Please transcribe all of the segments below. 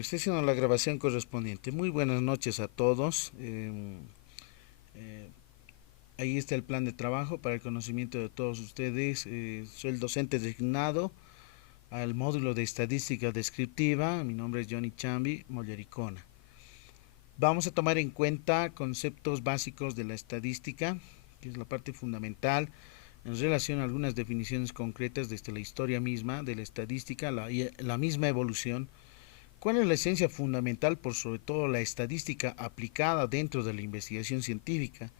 Estoy haciendo la grabación correspondiente. Muy buenas noches a todos. Eh, Ahí está el plan de trabajo para el conocimiento de todos ustedes. Soy el docente designado al módulo de estadística descriptiva. Mi nombre es Johnny Chambi Mollericona. Vamos a tomar en cuenta conceptos básicos de la estadística, que es la parte fundamental en relación a algunas definiciones concretas desde la historia misma de la estadística, la misma evolución. ¿Cuál es la esencia fundamental por sobre todo la estadística aplicada dentro de la investigación científica?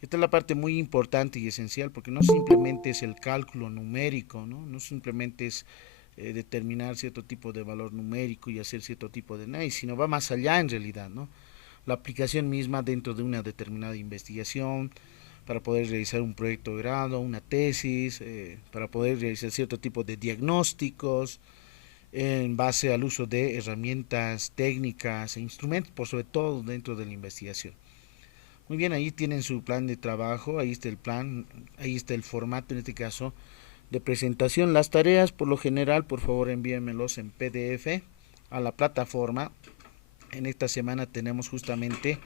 Esta es la parte muy importante y esencial porque no simplemente es el cálculo numérico, no simplemente es determinar cierto tipo de valor numérico y hacer cierto tipo de análisis, sino va más allá en realidad, ¿no? La aplicación misma dentro de una determinada investigación, para poder realizar un proyecto de grado, una tesis, para poder realizar cierto tipo de diagnósticos, en base al uso de herramientas técnicas e instrumentos, por sobre todo dentro de la investigación. Muy bien, ahí tienen su plan de trabajo, ahí está el plan, ahí está el formato en este caso de presentación. Las tareas, por lo general, por favor envíenmelos en PDF a la plataforma. En esta semana tenemos justamente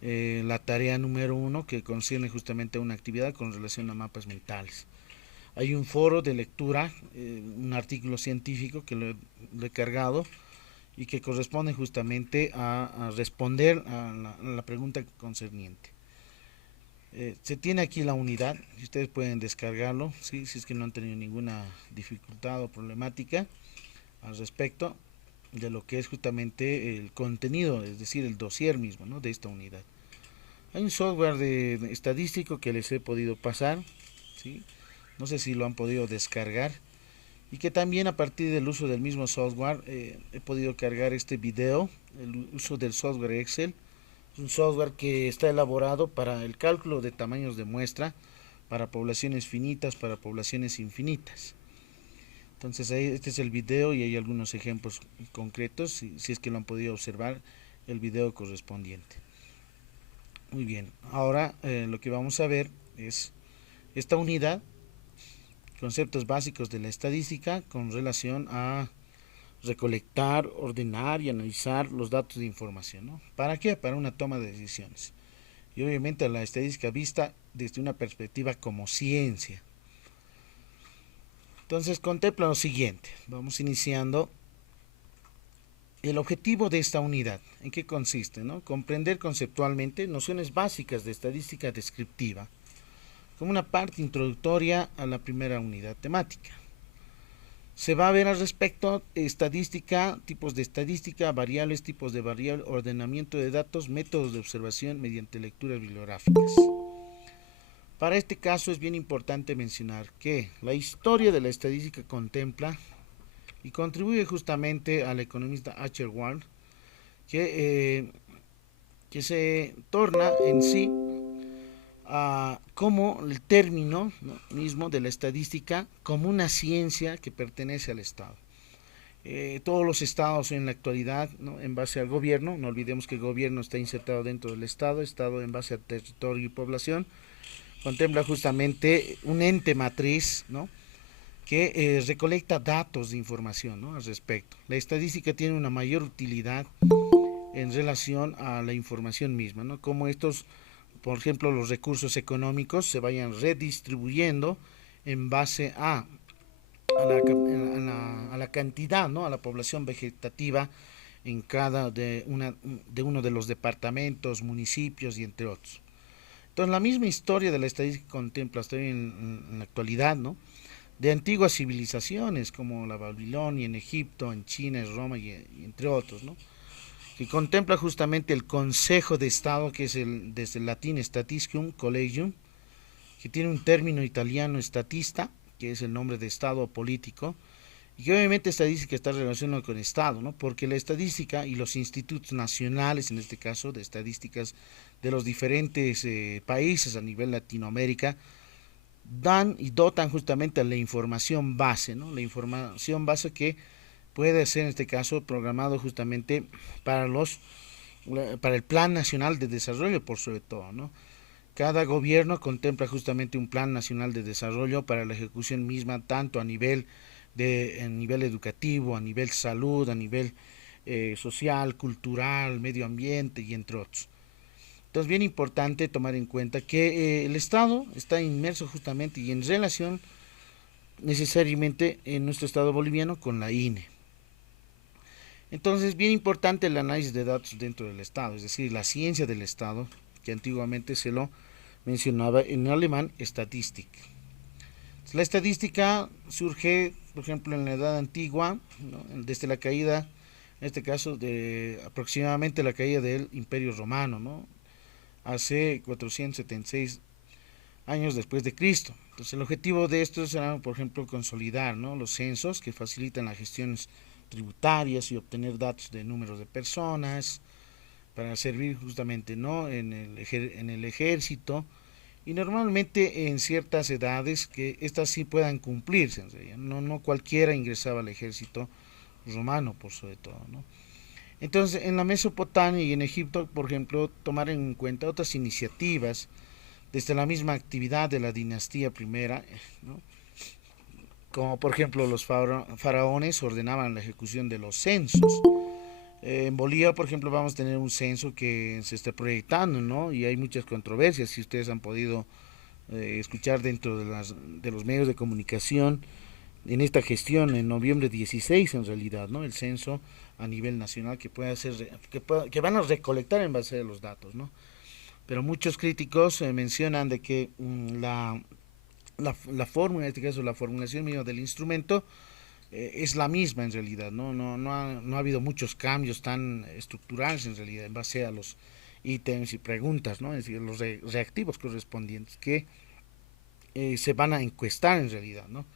la tarea número 1 que concierne justamente a una actividad con relación a mapas mentales. Hay un foro de lectura, un artículo científico que lo he cargado y que corresponde justamente a responder a la pregunta concerniente. Se tiene aquí la unidad, si ustedes pueden descargarlo, ¿sí? Si es que no han tenido ninguna dificultad o problemática al respecto de lo que es justamente el contenido, es decir, el dossier mismo, ¿no?, de esta unidad. Hay un software de estadístico que les he podido pasar, ¿sí? No sé si lo han podido descargar, y que también a partir del uso del mismo software he podido cargar este video, el uso del software Excel. Es un software que está elaborado para el cálculo de tamaños de muestra para poblaciones finitas, para poblaciones infinitas. Entonces ahí, este es el video y hay algunos ejemplos concretos, si es que lo han podido observar, el video correspondiente. Muy bien, ahora lo que vamos a ver es esta unidad, conceptos básicos de la estadística con relación a recolectar, ordenar y analizar los datos de información, ¿no? ¿Para qué? Para una toma de decisiones. Y obviamente la estadística vista desde una perspectiva como ciencia. Entonces contempla lo siguiente. Vamos iniciando. El objetivo de esta unidad, ¿en qué consiste? ¿No? Comprender conceptualmente nociones básicas de estadística descriptiva como una parte introductoria a la primera unidad temática. Se va a ver al respecto estadística, tipos de estadística, variables, tipos de variable, ordenamiento de datos, métodos de observación mediante lecturas bibliográficas. Para este caso es bien importante mencionar que la historia de la estadística contempla y contribuye justamente al economista Archer Ward, que se torna en sí como el término, ¿no?, mismo de la estadística como una ciencia que pertenece al Estado. Todos los estados en la actualidad, ¿no?, en base al gobierno, no olvidemos que el gobierno está insertado dentro del Estado en base a territorio y población, contempla justamente un ente matriz, ¿no?, que recolecta datos de información, ¿no?, al respecto. La estadística tiene una mayor utilidad en relación a la información misma, ¿no?, como estos, por ejemplo, los recursos económicos se vayan redistribuyendo en base a la cantidad, ¿no?, a la población vegetativa en cada de uno de los departamentos, municipios y entre otros. Entonces la misma historia de la estadística contempla hasta hoy en la actualidad, ¿no?, de antiguas civilizaciones como la Babilonia, en Egipto, en China, en Roma y entre otros, ¿no?, que contempla justamente el Consejo de Estado, que es desde el latín statisticum collegium, que tiene un término italiano statista, que es el nombre de Estado político, y que obviamente estadística está relacionada con Estado, ¿no?, porque la estadística y los institutos nacionales, en este caso de estadísticas de los diferentes países a nivel Latinoamérica, dan y dotan justamente a la información base, ¿no?, la información base que puede ser en este caso programado justamente para para el Plan Nacional de Desarrollo por sobre todo, ¿no? Cada gobierno contempla justamente un plan nacional de desarrollo para la ejecución misma, tanto a nivel educativo, a nivel salud, a nivel social, cultural, medio ambiente y entre otros. Entonces, bien importante tomar en cuenta que el Estado está inmerso justamente y en relación necesariamente en nuestro Estado boliviano con la INE. Entonces, bien importante el análisis de datos dentro del Estado, es decir, la ciencia del Estado, que antiguamente se lo mencionaba en alemán Statistik. La estadística surge, por ejemplo, en la Edad Antigua, ¿no? Desde la caída, en este caso, de aproximadamente la caída del Imperio Romano, ¿no? Hace 476 años después de Cristo. Entonces, el objetivo de esto será, por ejemplo, consolidar, ¿no?, los censos que facilitan las gestiones tributarias y obtener datos de números de personas para servir justamente, ¿no?, en el ejército y normalmente en ciertas edades que estas sí puedan cumplirse. No cualquiera ingresaba al ejército romano, por sobre todo, ¿no? Entonces, en la Mesopotamia y en Egipto, por ejemplo, tomar en cuenta otras iniciativas desde la misma actividad de la dinastía primera, ¿no?, como por ejemplo los faraones ordenaban la ejecución de los censos. En Bolivia, por ejemplo, vamos a tener un censo que se está proyectando, ¿no? Y hay muchas controversias, si ustedes han podido escuchar dentro de los medios de comunicación en esta gestión en noviembre 16 en realidad, ¿no? El censo a nivel nacional que puede hacer que van a recolectar en base a los datos, ¿no? Pero muchos críticos mencionan de que la fórmula, en este caso la formulación misma del instrumento, es la misma en realidad, no ha habido muchos cambios tan estructurales en realidad en base a los ítems y preguntas, ¿no? Es decir, los reactivos correspondientes que se van a encuestar en realidad, ¿no?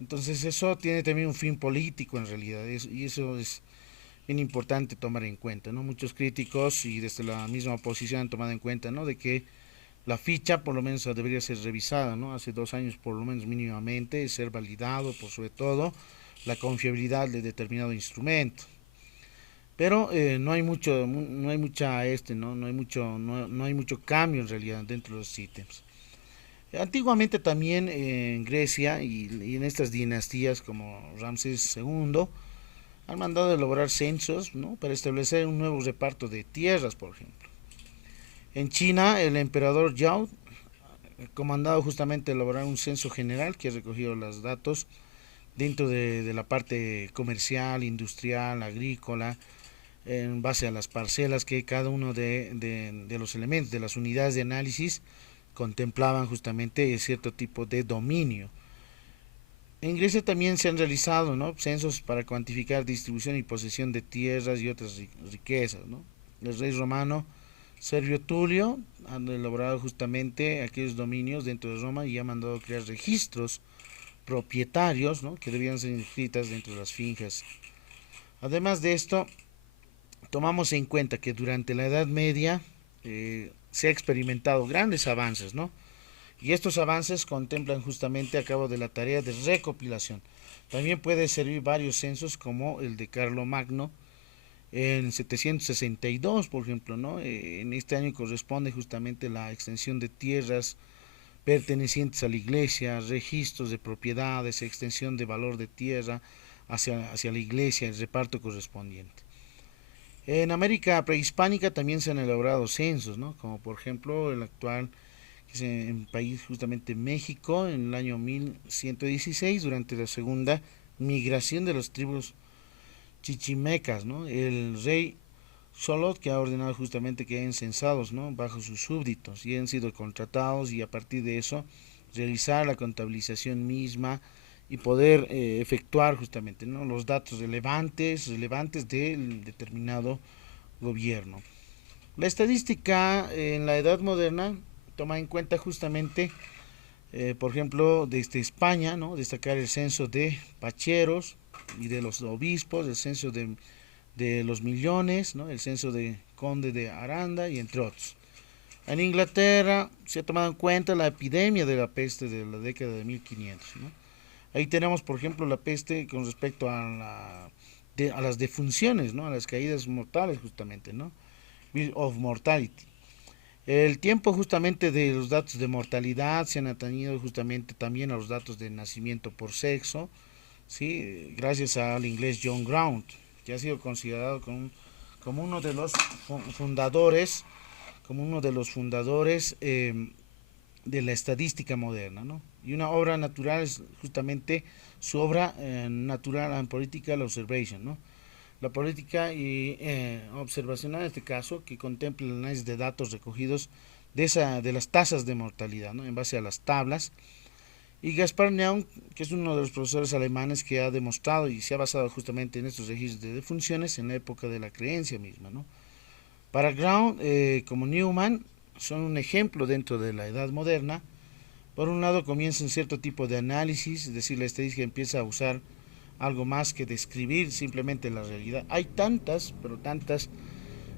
Entonces eso tiene también un fin político en realidad y eso es bien importante tomar en cuenta, ¿no? Muchos críticos y desde la misma oposición han tomado en cuenta, ¿no?, de que la ficha por lo menos debería ser revisada, ¿no? Hace 2 años por lo menos mínimamente, ser validado por sobre todo la confiabilidad de determinado instrumento. Pero no hay mucha no hay mucho cambio en realidad dentro de los ítems. Antiguamente también en Grecia y en estas dinastías como Ramsés II han mandado elaborar censos, ¿no?, para establecer un nuevo reparto de tierras, por ejemplo. En China, el emperador Yao comandado justamente elaborar un censo general que ha recogido los datos dentro de la parte comercial, industrial, agrícola, en base a las parcelas que cada uno de los elementos, de las unidades de análisis, contemplaban justamente cierto tipo de dominio. En Grecia también se han realizado, ¿no?, censos para cuantificar distribución y posesión de tierras y otras riquezas, ¿no? El rey romano Servio Tulio ha elaborado justamente aquellos dominios dentro de Roma y ha mandado crear registros propietarios, ¿no?, que debían ser inscritas dentro de las finjas. Además de esto, tomamos en cuenta que durante la Edad Media se ha experimentado grandes avances, ¿no? Y estos avances contemplan justamente a cabo de la tarea de recopilación. También puede servir varios censos como el de Carlomagno en 762, por ejemplo, ¿no? En este año corresponde justamente la extensión de tierras pertenecientes a la iglesia, registros de propiedades, extensión de valor de tierra hacia la iglesia, el reparto correspondiente. En América prehispánica también se han elaborado censos, ¿no?, como por ejemplo el actual, que es en el país justamente México, en el año 1116, durante la segunda migración de las tribus chichimecas, ¿no? El rey Xolotl que ha ordenado justamente que hayan censados, ¿no?, bajo sus súbditos y han sido contratados y a partir de eso realizar la contabilización misma y poder efectuar justamente, ¿no?, los datos relevantes del determinado gobierno. La estadística en la edad moderna toma en cuenta justamente, por ejemplo, desde España, ¿no?, destacar el censo de pacheros y de los obispos, el censo de los millones, ¿no?, el censo de conde de Aranda y entre otros. En Inglaterra se ha tomado en cuenta la epidemia de la peste de la década de 1500, ¿no? Ahí tenemos, por ejemplo, la peste con respecto a las defunciones, ¿no?, a las caídas mortales justamente, ¿no? Bill of Mortality. El tiempo justamente de los datos de mortalidad se han atañido justamente también a los datos de nacimiento por sexo, ¿sí?, gracias al inglés John Grant, que ha sido considerado como uno de los fundadores, de la estadística moderna, ¿no? Y una obra natural es justamente su obra Natural and Political Observation, ¿no? La política y observacional en este caso, que contempla el análisis de datos recogidos de las tasas de mortalidad, ¿no? En base a las tablas. Y Gaspar Neun, que es uno de los profesores alemanes que ha demostrado y se ha basado justamente en estos registros de defunciones en la época de la creencia misma, ¿no? Para Ground, como Newman, son un ejemplo dentro de la edad moderna. Por un lado comienza un cierto tipo de análisis, es decir, la estadística empieza a usar algo más que describir simplemente la realidad. Hay tantas, pero tantas,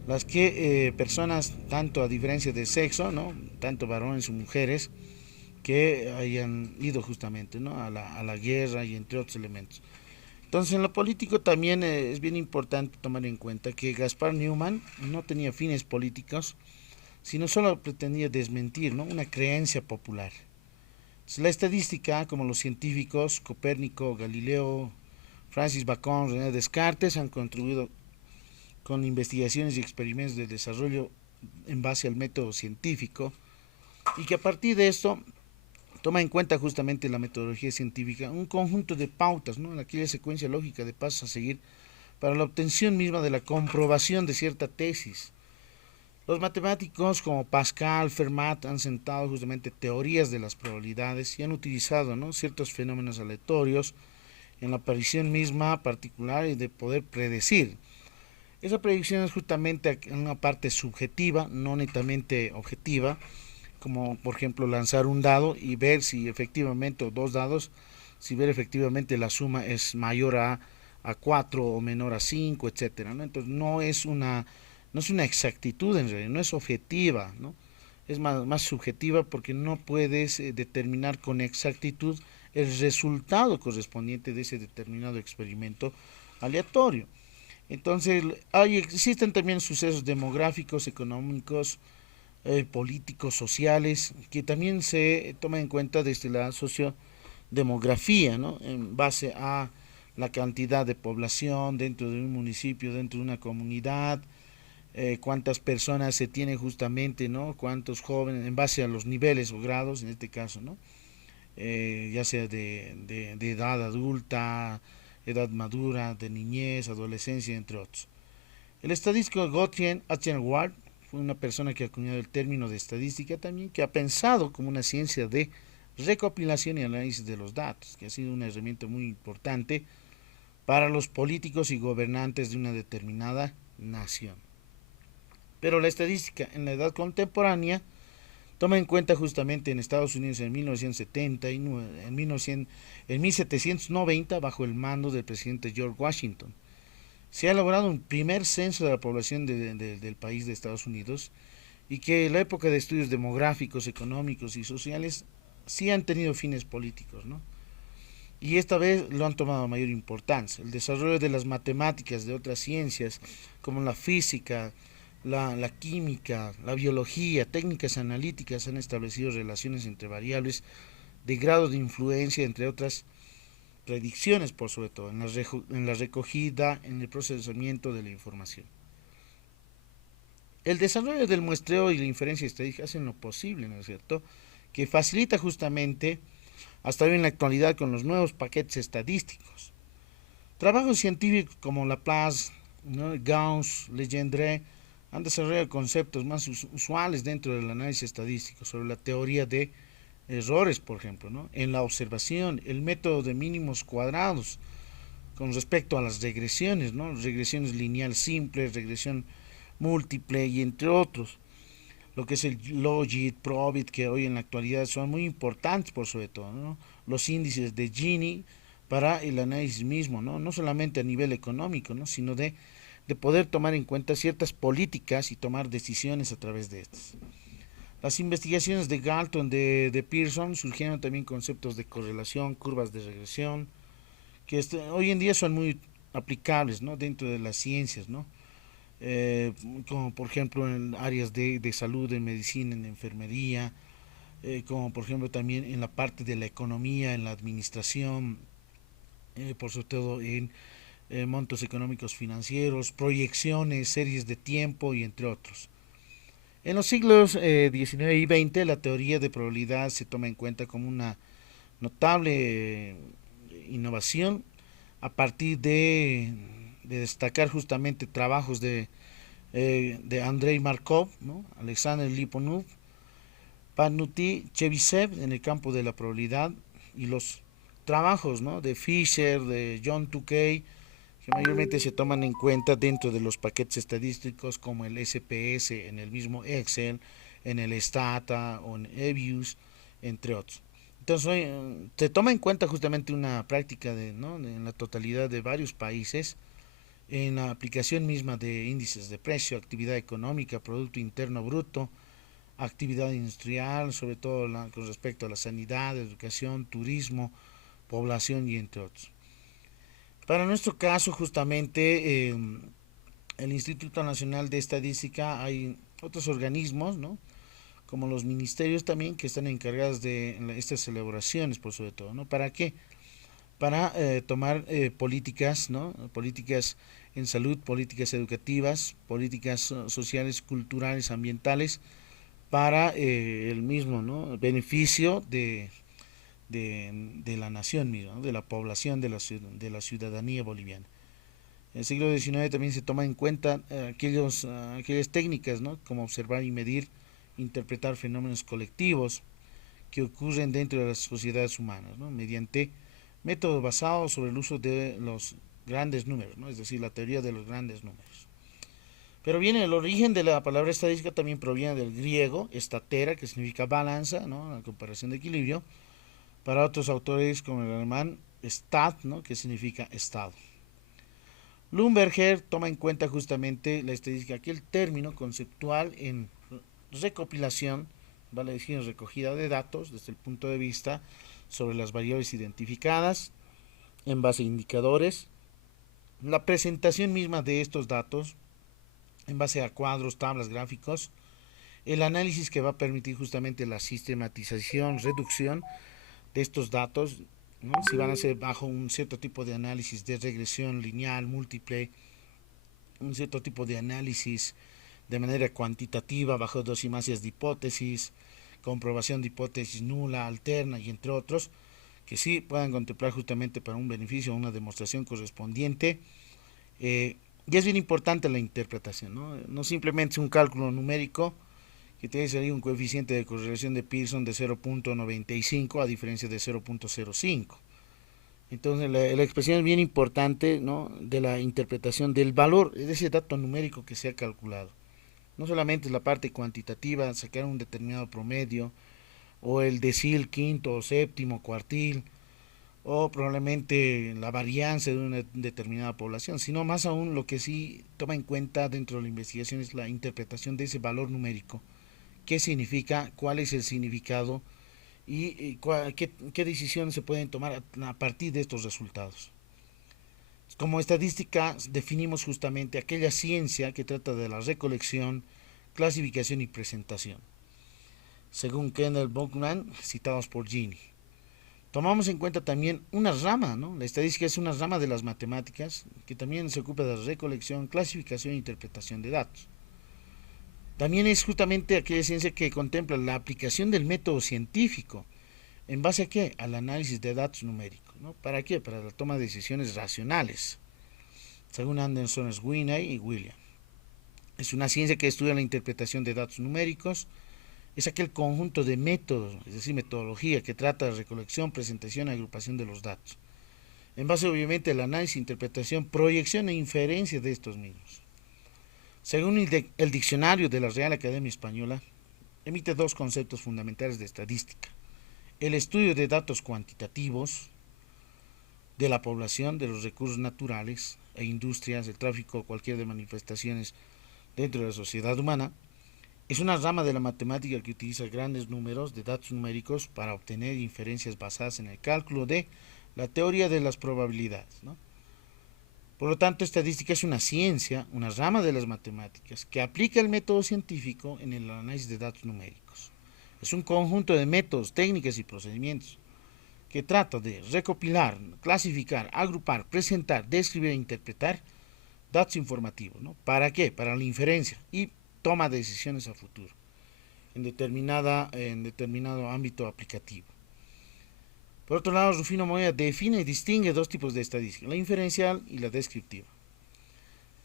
las que personas, tanto a diferencia de sexo, ¿no? Tanto varones o mujeres, que hayan ido justamente, ¿no? A la guerra y entre otros elementos. Entonces, en lo político también es bien importante tomar en cuenta que Gaspar Newman no tenía fines políticos, sino solo pretendía desmentir, ¿no? Una creencia popular. Entonces, la estadística, como los científicos Copérnico, Galileo, Francis Bacon, René Descartes, han contribuido con investigaciones y experimentos de desarrollo en base al método científico, y que a partir de esto toma en cuenta justamente la metodología científica, un conjunto de pautas, ¿no? Aquella secuencia lógica de pasos a seguir para la obtención misma de la comprobación de cierta tesis. Los matemáticos como Pascal, Fermat han sentado justamente teorías de las probabilidades y han utilizado, ¿no? Ciertos fenómenos aleatorios en la aparición misma particular y de poder predecir. Esa predicción es justamente una parte subjetiva, no netamente objetiva, como por ejemplo lanzar un dado y ver si efectivamente, o dos dados, si ver efectivamente la suma es mayor a 4 o menor a 5, etcétera, ¿no? Entonces no es una exactitud en realidad, no es objetiva, ¿no? Es más subjetiva porque no puedes determinar con exactitud el resultado correspondiente de ese determinado experimento aleatorio. Entonces, existen también sucesos demográficos, económicos, políticos, sociales, que también se toman en cuenta desde la sociodemografía, ¿no? En base a la cantidad de población dentro de un municipio, dentro de una comunidad, cuántas personas se tiene justamente, ¿no? Cuántos jóvenes, en base a los niveles o grados, en este caso, ¿no? Ya sea de edad adulta, edad madura, de niñez, adolescencia, entre otros. El estadístico Gottlieb Achenwald fue una persona que ha acuñado el término de estadística también, que ha pensado como una ciencia de recopilación y análisis de los datos, que ha sido una herramienta muy importante para los políticos y gobernantes de una determinada nación. Pero la estadística en la edad contemporánea toma en cuenta justamente en Estados Unidos en 1970 y en 1790 bajo el mando del presidente George Washington. Se ha elaborado un primer censo de la población del país de Estados Unidos, y que en la época de estudios demográficos, económicos y sociales sí han tenido fines políticos, ¿no? Y esta vez lo han tomado mayor importancia. El desarrollo de las matemáticas, de otras ciencias como la física, la química, la biología, técnicas analíticas han establecido relaciones entre variables de grado de influencia, entre otras predicciones, por sobre todo, en la recogida, en el procesamiento de la información. El desarrollo del muestreo y la inferencia estadística hacen lo posible, ¿no es cierto?, que facilita justamente hasta hoy en la actualidad con los nuevos paquetes estadísticos. Trabajos científicos como Laplace, ¿no?, Gauss, Legendre han desarrollado conceptos más usuales dentro del análisis estadístico sobre la teoría de errores, por ejemplo, ¿no?, en la observación, el método de mínimos cuadrados con respecto a las regresiones, ¿no?, regresiones lineales simples, regresión múltiple y entre otros. Lo que es el Logit, Probit, que hoy en la actualidad son muy importantes por sobre todo, ¿no? Los índices de Gini para el análisis mismo, ¿no? No solamente a nivel económico, ¿no?, sino de poder tomar en cuenta ciertas políticas y tomar decisiones a través de estas. Las investigaciones de Galton, de Pearson, surgieron también conceptos de correlación, curvas de regresión, que hoy en día son muy aplicables, ¿no?, dentro de las ciencias, ¿no? Como por ejemplo en áreas de salud, en medicina, en enfermería, como por ejemplo también en la parte de la economía, en la administración, por sobre todo en montos económicos financieros, proyecciones, series de tiempo y entre otros. En los siglos XIX y XX la teoría de probabilidad se toma en cuenta como una notable innovación a partir de destacar justamente trabajos de Andrei Markov, ¿no? Alexander Liponov, Panuti Chebyshev en el campo de la probabilidad y los trabajos, ¿no?, de Fisher, de John Tukey, que mayormente se toman en cuenta dentro de los paquetes estadísticos como el SPS, en el mismo Excel, en el Stata o en EBIUS, entre otros. Entonces, se toma en cuenta justamente una práctica ¿no?, en la totalidad de varios países en la aplicación misma de índices de precio, actividad económica, Producto Interno Bruto, actividad industrial, sobre todo con respecto a la sanidad, educación, turismo, población y entre otros. Para nuestro caso, justamente, el Instituto Nacional de Estadística, hay otros organismos, ¿no?, como los ministerios también, que están encargados de estas elaboraciones, por sobre todo, ¿no? ¿Para qué? Para tomar políticas, ¿no?, políticas en salud, políticas educativas, políticas sociales, culturales, ambientales, para el mismo, ¿no?, beneficio de la nación misma, ¿no?, de la población, de la ciudadanía boliviana. En el siglo XIX también se toma en cuenta aquellas técnicas, ¿no?, como observar y medir, interpretar fenómenos colectivos que ocurren dentro de las sociedades humanas, ¿no?, mediante métodos basados sobre el uso de los grandes números, ¿no?, es decir, la teoría de los grandes números. Pero bien, el origen de la palabra estadística también proviene del griego, estatera, que significa balanza, ¿no?, la comparación de equilibrio. Para otros autores, como el alemán, Stat, ¿no?, que significa estado. Lumberger toma en cuenta justamente la estadística, aquel término conceptual en recopilación, vale decir, en recogida de datos desde el punto de vista sobre las variables identificadas, en base a indicadores, la presentación misma de estos datos, en base a cuadros, tablas, gráficos, el análisis que va a permitir justamente la sistematización, reducción de estos datos, ¿no?, si van a ser bajo un cierto tipo de análisis de regresión lineal, múltiple, un cierto tipo de análisis de manera cuantitativa bajo dosimancias de hipótesis, comprobación de hipótesis nula, alterna y entre otros, que sí puedan contemplar justamente para un beneficio o una demostración correspondiente. Y es bien importante la interpretación, ¿no? No simplemente es un cálculo numérico que tiene que salir un coeficiente de correlación de Pearson de 0.95 a diferencia de 0.05. Entonces la expresión es bien importante, ¿no?, de la interpretación del valor, es ese dato numérico que se ha calculado. No solamente es la parte cuantitativa, sacar un determinado promedio, o el decil, quinto, o séptimo, cuartil, o probablemente la varianza de una determinada población, sino más aún lo que sí toma en cuenta dentro de la investigación es la interpretación de ese valor numérico. ¿Qué significa? ¿Cuál es el significado? ¿Y qué decisiones se pueden tomar a partir de estos resultados? Como estadística definimos justamente aquella ciencia que trata de la recolección, clasificación y presentación, según Kendall Buckman, citados por Gini. Tomamos en cuenta también una rama, ¿no? La estadística es una rama de las matemáticas que también se ocupa de la recolección, clasificación e interpretación de datos. También es justamente aquella ciencia que contempla la aplicación del método científico. ¿En base a qué? Al análisis de datos numéricos, ¿no? ¿Para qué? Para la toma de decisiones racionales, según Anderson, Swinney y William. Es una ciencia que estudia la interpretación de datos numéricos. Es aquel conjunto de métodos, es decir, metodología que trata de recolección, presentación y agrupación de los datos. En base, obviamente, al análisis, interpretación, proyección e inferencia de estos mismos. Según el diccionario de la Real Academia Española, emite dos conceptos fundamentales de estadística: el estudio de datos cuantitativos de la población, de los recursos naturales e industrias, el tráfico, cualquier de manifestaciones dentro de la sociedad humana. Es una rama de la matemática que utiliza grandes números de datos numéricos para obtener inferencias basadas en el cálculo de la teoría de las probabilidades, ¿no? Por lo tanto, estadística es una ciencia, una rama de las matemáticas que aplica el método científico en el análisis de datos numéricos. Es un conjunto de métodos, técnicas y procedimientos que trata de recopilar, clasificar, agrupar, presentar, describir e interpretar datos informativos, ¿no? ¿Para qué? Para la inferencia y toma de decisiones a futuro en determinado ámbito aplicativo. Por otro lado, Rufino Moya define y distingue dos tipos de estadística, la inferencial y la descriptiva.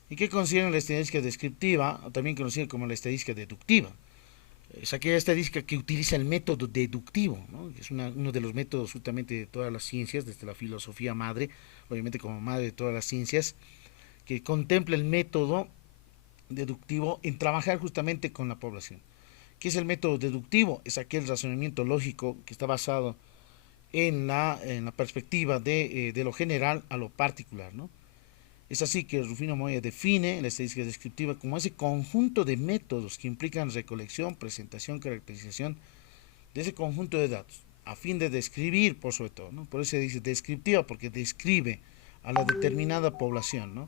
¿Y qué considera la estadística descriptiva, o también conocida como la estadística deductiva? Es aquella estadística que utiliza el método deductivo, ¿no? Es uno de los métodos justamente de todas las ciencias, desde la filosofía madre, obviamente como madre de todas las ciencias, que contempla el método deductivo en trabajar justamente con la población. ¿Qué es el método deductivo? Es aquel razonamiento lógico que está basado en la perspectiva de lo general a lo particular, ¿no? Es así que Rufino Moya define la estadística descriptiva como ese conjunto de métodos que implican recolección, presentación, caracterización de ese conjunto de datos, a fin de describir, por sobre todo, ¿no? Por eso se dice descriptiva, porque describe a la determinada población, ¿no?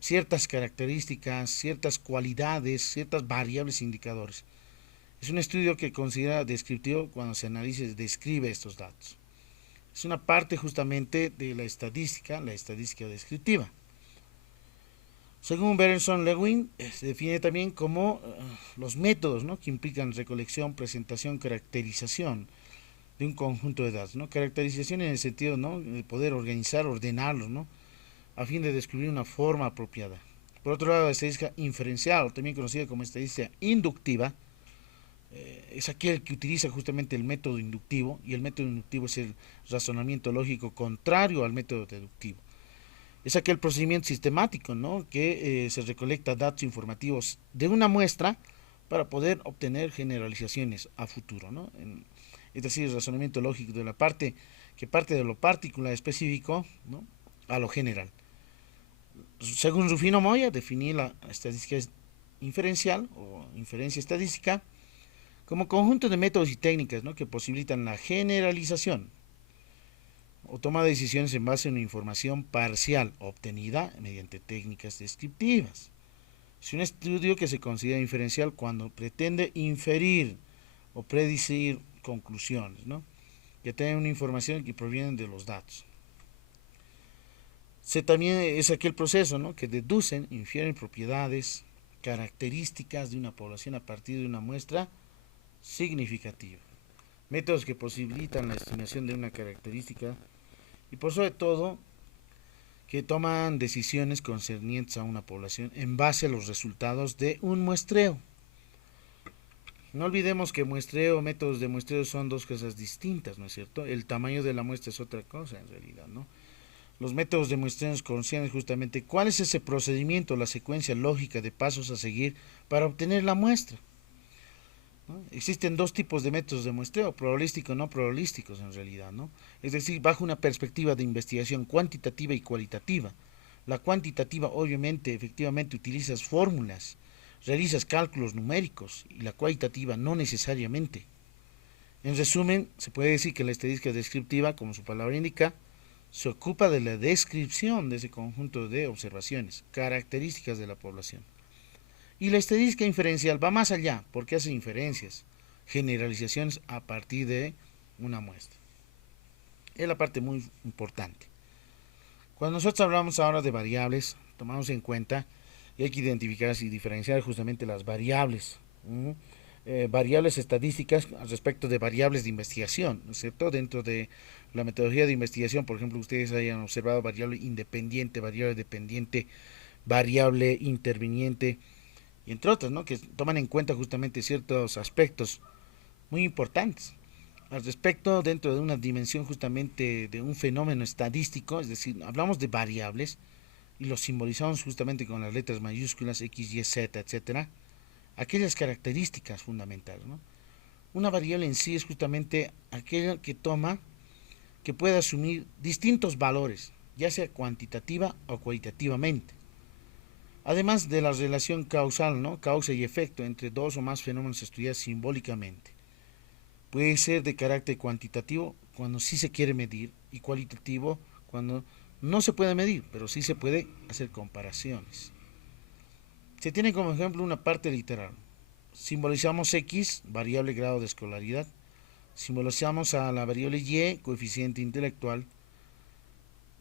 Ciertas características, ciertas cualidades, ciertas variables indicadores. Es un estudio que considera descriptivo cuando se analiza y describe estos datos. Es una parte justamente de la estadística descriptiva. Según Berenson Lewin, se define también como los métodos, ¿no? Que implican recolección, presentación, caracterización de un conjunto de datos, ¿no? Caracterización en el sentido, ¿no? De poder organizar, ordenarlos, ¿no? A fin de descubrir una forma apropiada. Por otro lado, la estadística inferencial, también conocida como estadística inductiva, es aquel que utiliza justamente el método inductivo, y el método inductivo es el razonamiento lógico contrario al método deductivo. Es aquel procedimiento sistemático, ¿no? Que se recolecta datos informativos de una muestra para poder obtener generalizaciones a futuro, ¿no? Es decir, el razonamiento lógico de la parte que parte de lo particular específico, ¿no? A lo general. Según Rufino Moya, definir la estadística inferencial o inferencia estadística como conjunto de métodos y técnicas, ¿no? Que posibilitan la generalización o toma de decisiones en base a una información parcial obtenida mediante técnicas descriptivas. Es un estudio que se considera inferencial cuando pretende inferir o predecir conclusiones, ¿no? Que tienen una información que proviene de los datos. También es aquel proceso, ¿no? Que deducen, infieren propiedades, características de una población a partir de una muestra significativa. Métodos que posibilitan la estimación de una característica y por sobre todo que toman decisiones concernientes a una población en base a los resultados de un muestreo. No olvidemos que muestreo o métodos de muestreo son dos cosas distintas, ¿no es cierto? El tamaño de la muestra es otra cosa en realidad, ¿no? Los métodos de muestreo conocían justamente cuál es ese procedimiento, la secuencia lógica de pasos a seguir para obtener la muestra, ¿no? Existen dos tipos de métodos de muestreo, probabilísticos y no probabilísticos en realidad, ¿no? Es decir, bajo una perspectiva de investigación cuantitativa y cualitativa. La cuantitativa obviamente, efectivamente, utilizas fórmulas, realizas cálculos numéricos, y la cualitativa no necesariamente. En resumen, se puede decir que la estadística descriptiva, como su palabra indica, se ocupa de la descripción de ese conjunto de observaciones, características de la población. Y la estadística inferencial va más allá, porque hace inferencias, generalizaciones a partir de una muestra. Es la parte muy importante. Cuando nosotros hablamos ahora de variables, tomamos en cuenta y hay que identificar y diferenciar justamente las variables. Variables estadísticas respecto de variables de investigación, ¿no es cierto? Dentro de la metodología de investigación, por ejemplo, ustedes hayan observado variable independiente, variable dependiente, variable interviniente, y entre otras, ¿no? Que toman en cuenta justamente ciertos aspectos muy importantes al respecto dentro de una dimensión justamente de un fenómeno estadístico, es decir, hablamos de variables y los simbolizamos justamente con las letras mayúsculas X, Y, Z, etcétera, aquellas características fundamentales, ¿no? Una variable en sí es justamente aquella que puede asumir distintos valores, ya sea cuantitativa o cualitativamente. Además de la relación causal, ¿no? Causa y efecto entre dos o más fenómenos estudiados simbólicamente. Puede ser de carácter cuantitativo cuando sí se quiere medir y cualitativo cuando no se puede medir, pero sí se puede hacer comparaciones. Se tiene como ejemplo una parte literal. Simbolizamos X, variable grado de escolaridad, Simbolizamos a la variable Y, coeficiente intelectual,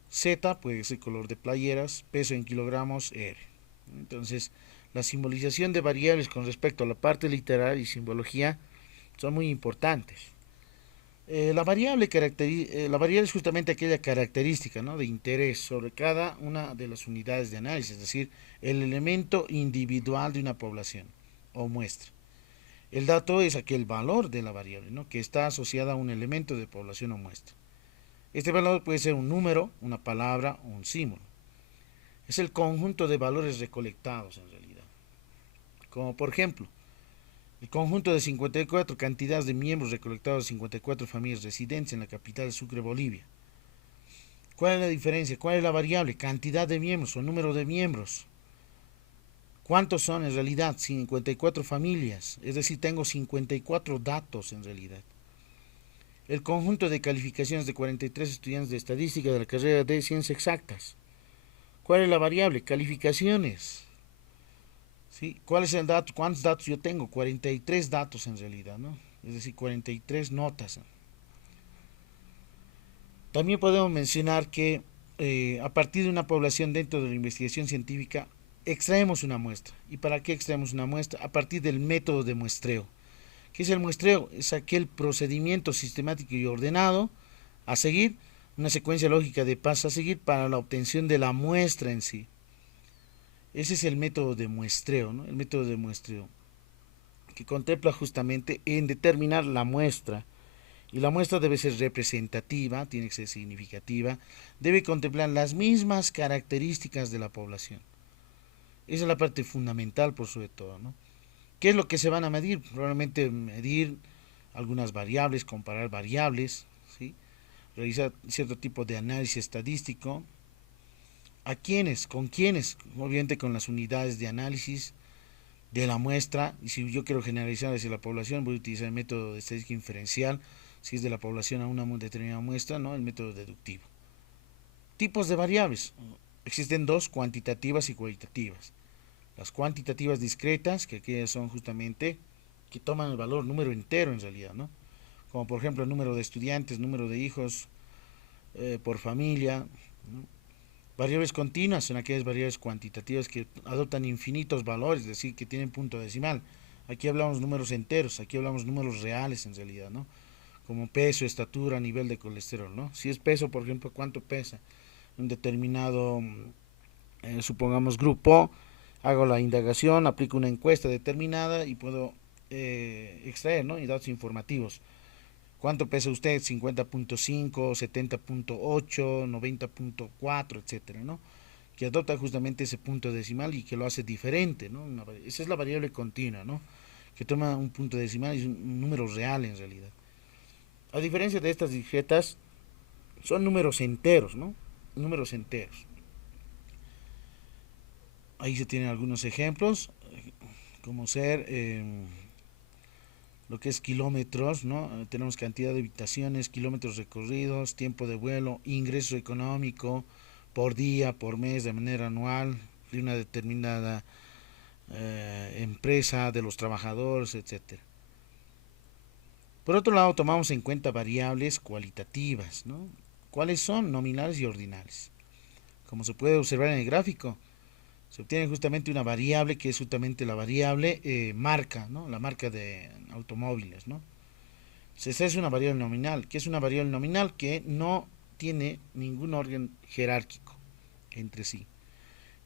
Z, puede ser color de playeras, peso en kilogramos, R. Entonces, la simbolización de variables con respecto a la parte literal y simbología son muy importantes. La variable es justamente aquella característica, ¿no?, de interés sobre cada una de las unidades de análisis, es decir, el elemento individual de una población o muestra. El dato es aquel valor de la variable, ¿no?, que está asociada a un elemento de población o muestra. Este valor puede ser un número, una palabra o un símbolo. Es el conjunto de valores recolectados en realidad. Como por ejemplo, el conjunto de 54 cantidades de miembros recolectados de 54 familias residentes en la capital de Sucre, Bolivia. ¿Cuál es la diferencia? ¿Cuál es la variable? Cantidad de miembros o número de miembros. ¿Cuántos son en realidad? 54 familias, es decir, tengo 54 datos en realidad. El conjunto de calificaciones de 43 estudiantes de estadística de la carrera de ciencias exactas. ¿Cuál es la variable? Calificaciones. ¿Sí? ¿Cuál es el dato? ¿Cuántos datos yo tengo? 43 datos en realidad, ¿no? Es decir, 43 notas. También podemos mencionar que a partir de una población dentro de la investigación científica extraemos una muestra. ¿Y para qué extraemos una muestra? A partir del método de muestreo. ¿Qué es el muestreo? Es aquel procedimiento sistemático y ordenado a seguir, una secuencia lógica de pasos a seguir para la obtención de la muestra en sí. Ese es el método de muestreo, ¿no? El método de muestreo, que contempla justamente en determinar la muestra. Y la muestra debe ser representativa, tiene que ser significativa, debe contemplar las mismas características de la población. Esa es la parte fundamental por sobre todo, ¿no? ¿Qué es lo que se van a medir? Probablemente medir algunas variables, comparar variables, ¿sí? Realizar cierto tipo de análisis estadístico. ¿A quiénes? ¿Con quiénes? Obviamente con las unidades de análisis de la muestra. Y si yo quiero generalizar hacia la población, voy a utilizar el método de estadística inferencial. Si es de la población a una determinada muestra, ¿no?, el método deductivo. Tipos de variables. Existen dos, cuantitativas y cualitativas. Las cuantitativas discretas, que aquellas son justamente que toman el valor número entero en realidad, ¿no? Como por ejemplo el número de estudiantes, número de hijos por familia, ¿no? Variables continuas son aquellas variables cuantitativas que adoptan infinitos valores, es decir, que tienen punto decimal. Aquí hablamos números enteros, aquí hablamos números reales en realidad, ¿no? Como peso, estatura, nivel de colesterol, ¿no? Si es peso, por ejemplo, ¿cuánto pesa un determinado, supongamos, grupo? Hago la indagación, aplico una encuesta determinada y puedo extraer, ¿no?, y datos informativos. ¿Cuánto pesa usted? 50.5, 70.8, 90.4, etcétera, ¿no? Que adopta justamente ese punto decimal y que lo hace diferente, ¿no? Esa es la variable continua, ¿no? Que toma un punto decimal y es un número real en realidad. A diferencia de estas discretas, son números enteros, ¿no? Números enteros. Ahí se tienen algunos ejemplos, como ser lo que es kilómetros, ¿no? Tenemos cantidad de habitaciones, kilómetros recorridos, tiempo de vuelo, ingreso económico por día, por mes, de manera anual, de una determinada empresa, de los trabajadores, etcétera. Por otro lado, tomamos en cuenta variables cualitativas, ¿no? ¿Cuáles son? Nominales y ordinales. Como se puede observar en el gráfico, se obtiene justamente una variable que es justamente la variable marca, ¿no? La marca de automóviles, ¿no? Esa es una variable nominal. ¿Qué es una variable nominal? Que no tiene ningún orden jerárquico entre sí.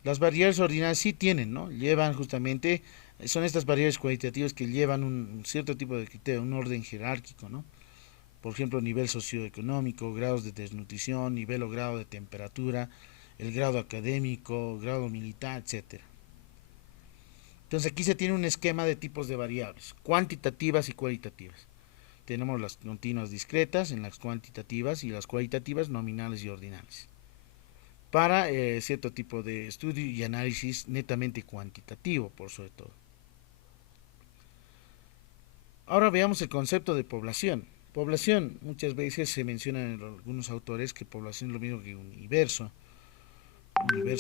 Las variables ordinales sí tienen, ¿no? Llevan justamente, son estas variables cualitativas que llevan un cierto tipo de criterio, un orden jerárquico, ¿no? Por ejemplo, nivel socioeconómico, grados de desnutrición, nivel o grado de temperatura, el grado académico, grado militar, etcétera. Entonces aquí se tiene un esquema de tipos de variables, cuantitativas y cualitativas. Tenemos las continuas discretas en las cuantitativas y las cualitativas nominales y ordinales. Para cierto tipo de estudio y análisis netamente cuantitativo, por sobre todo. Ahora veamos el concepto de población. Población, muchas veces se menciona en algunos autores que población es lo mismo que universo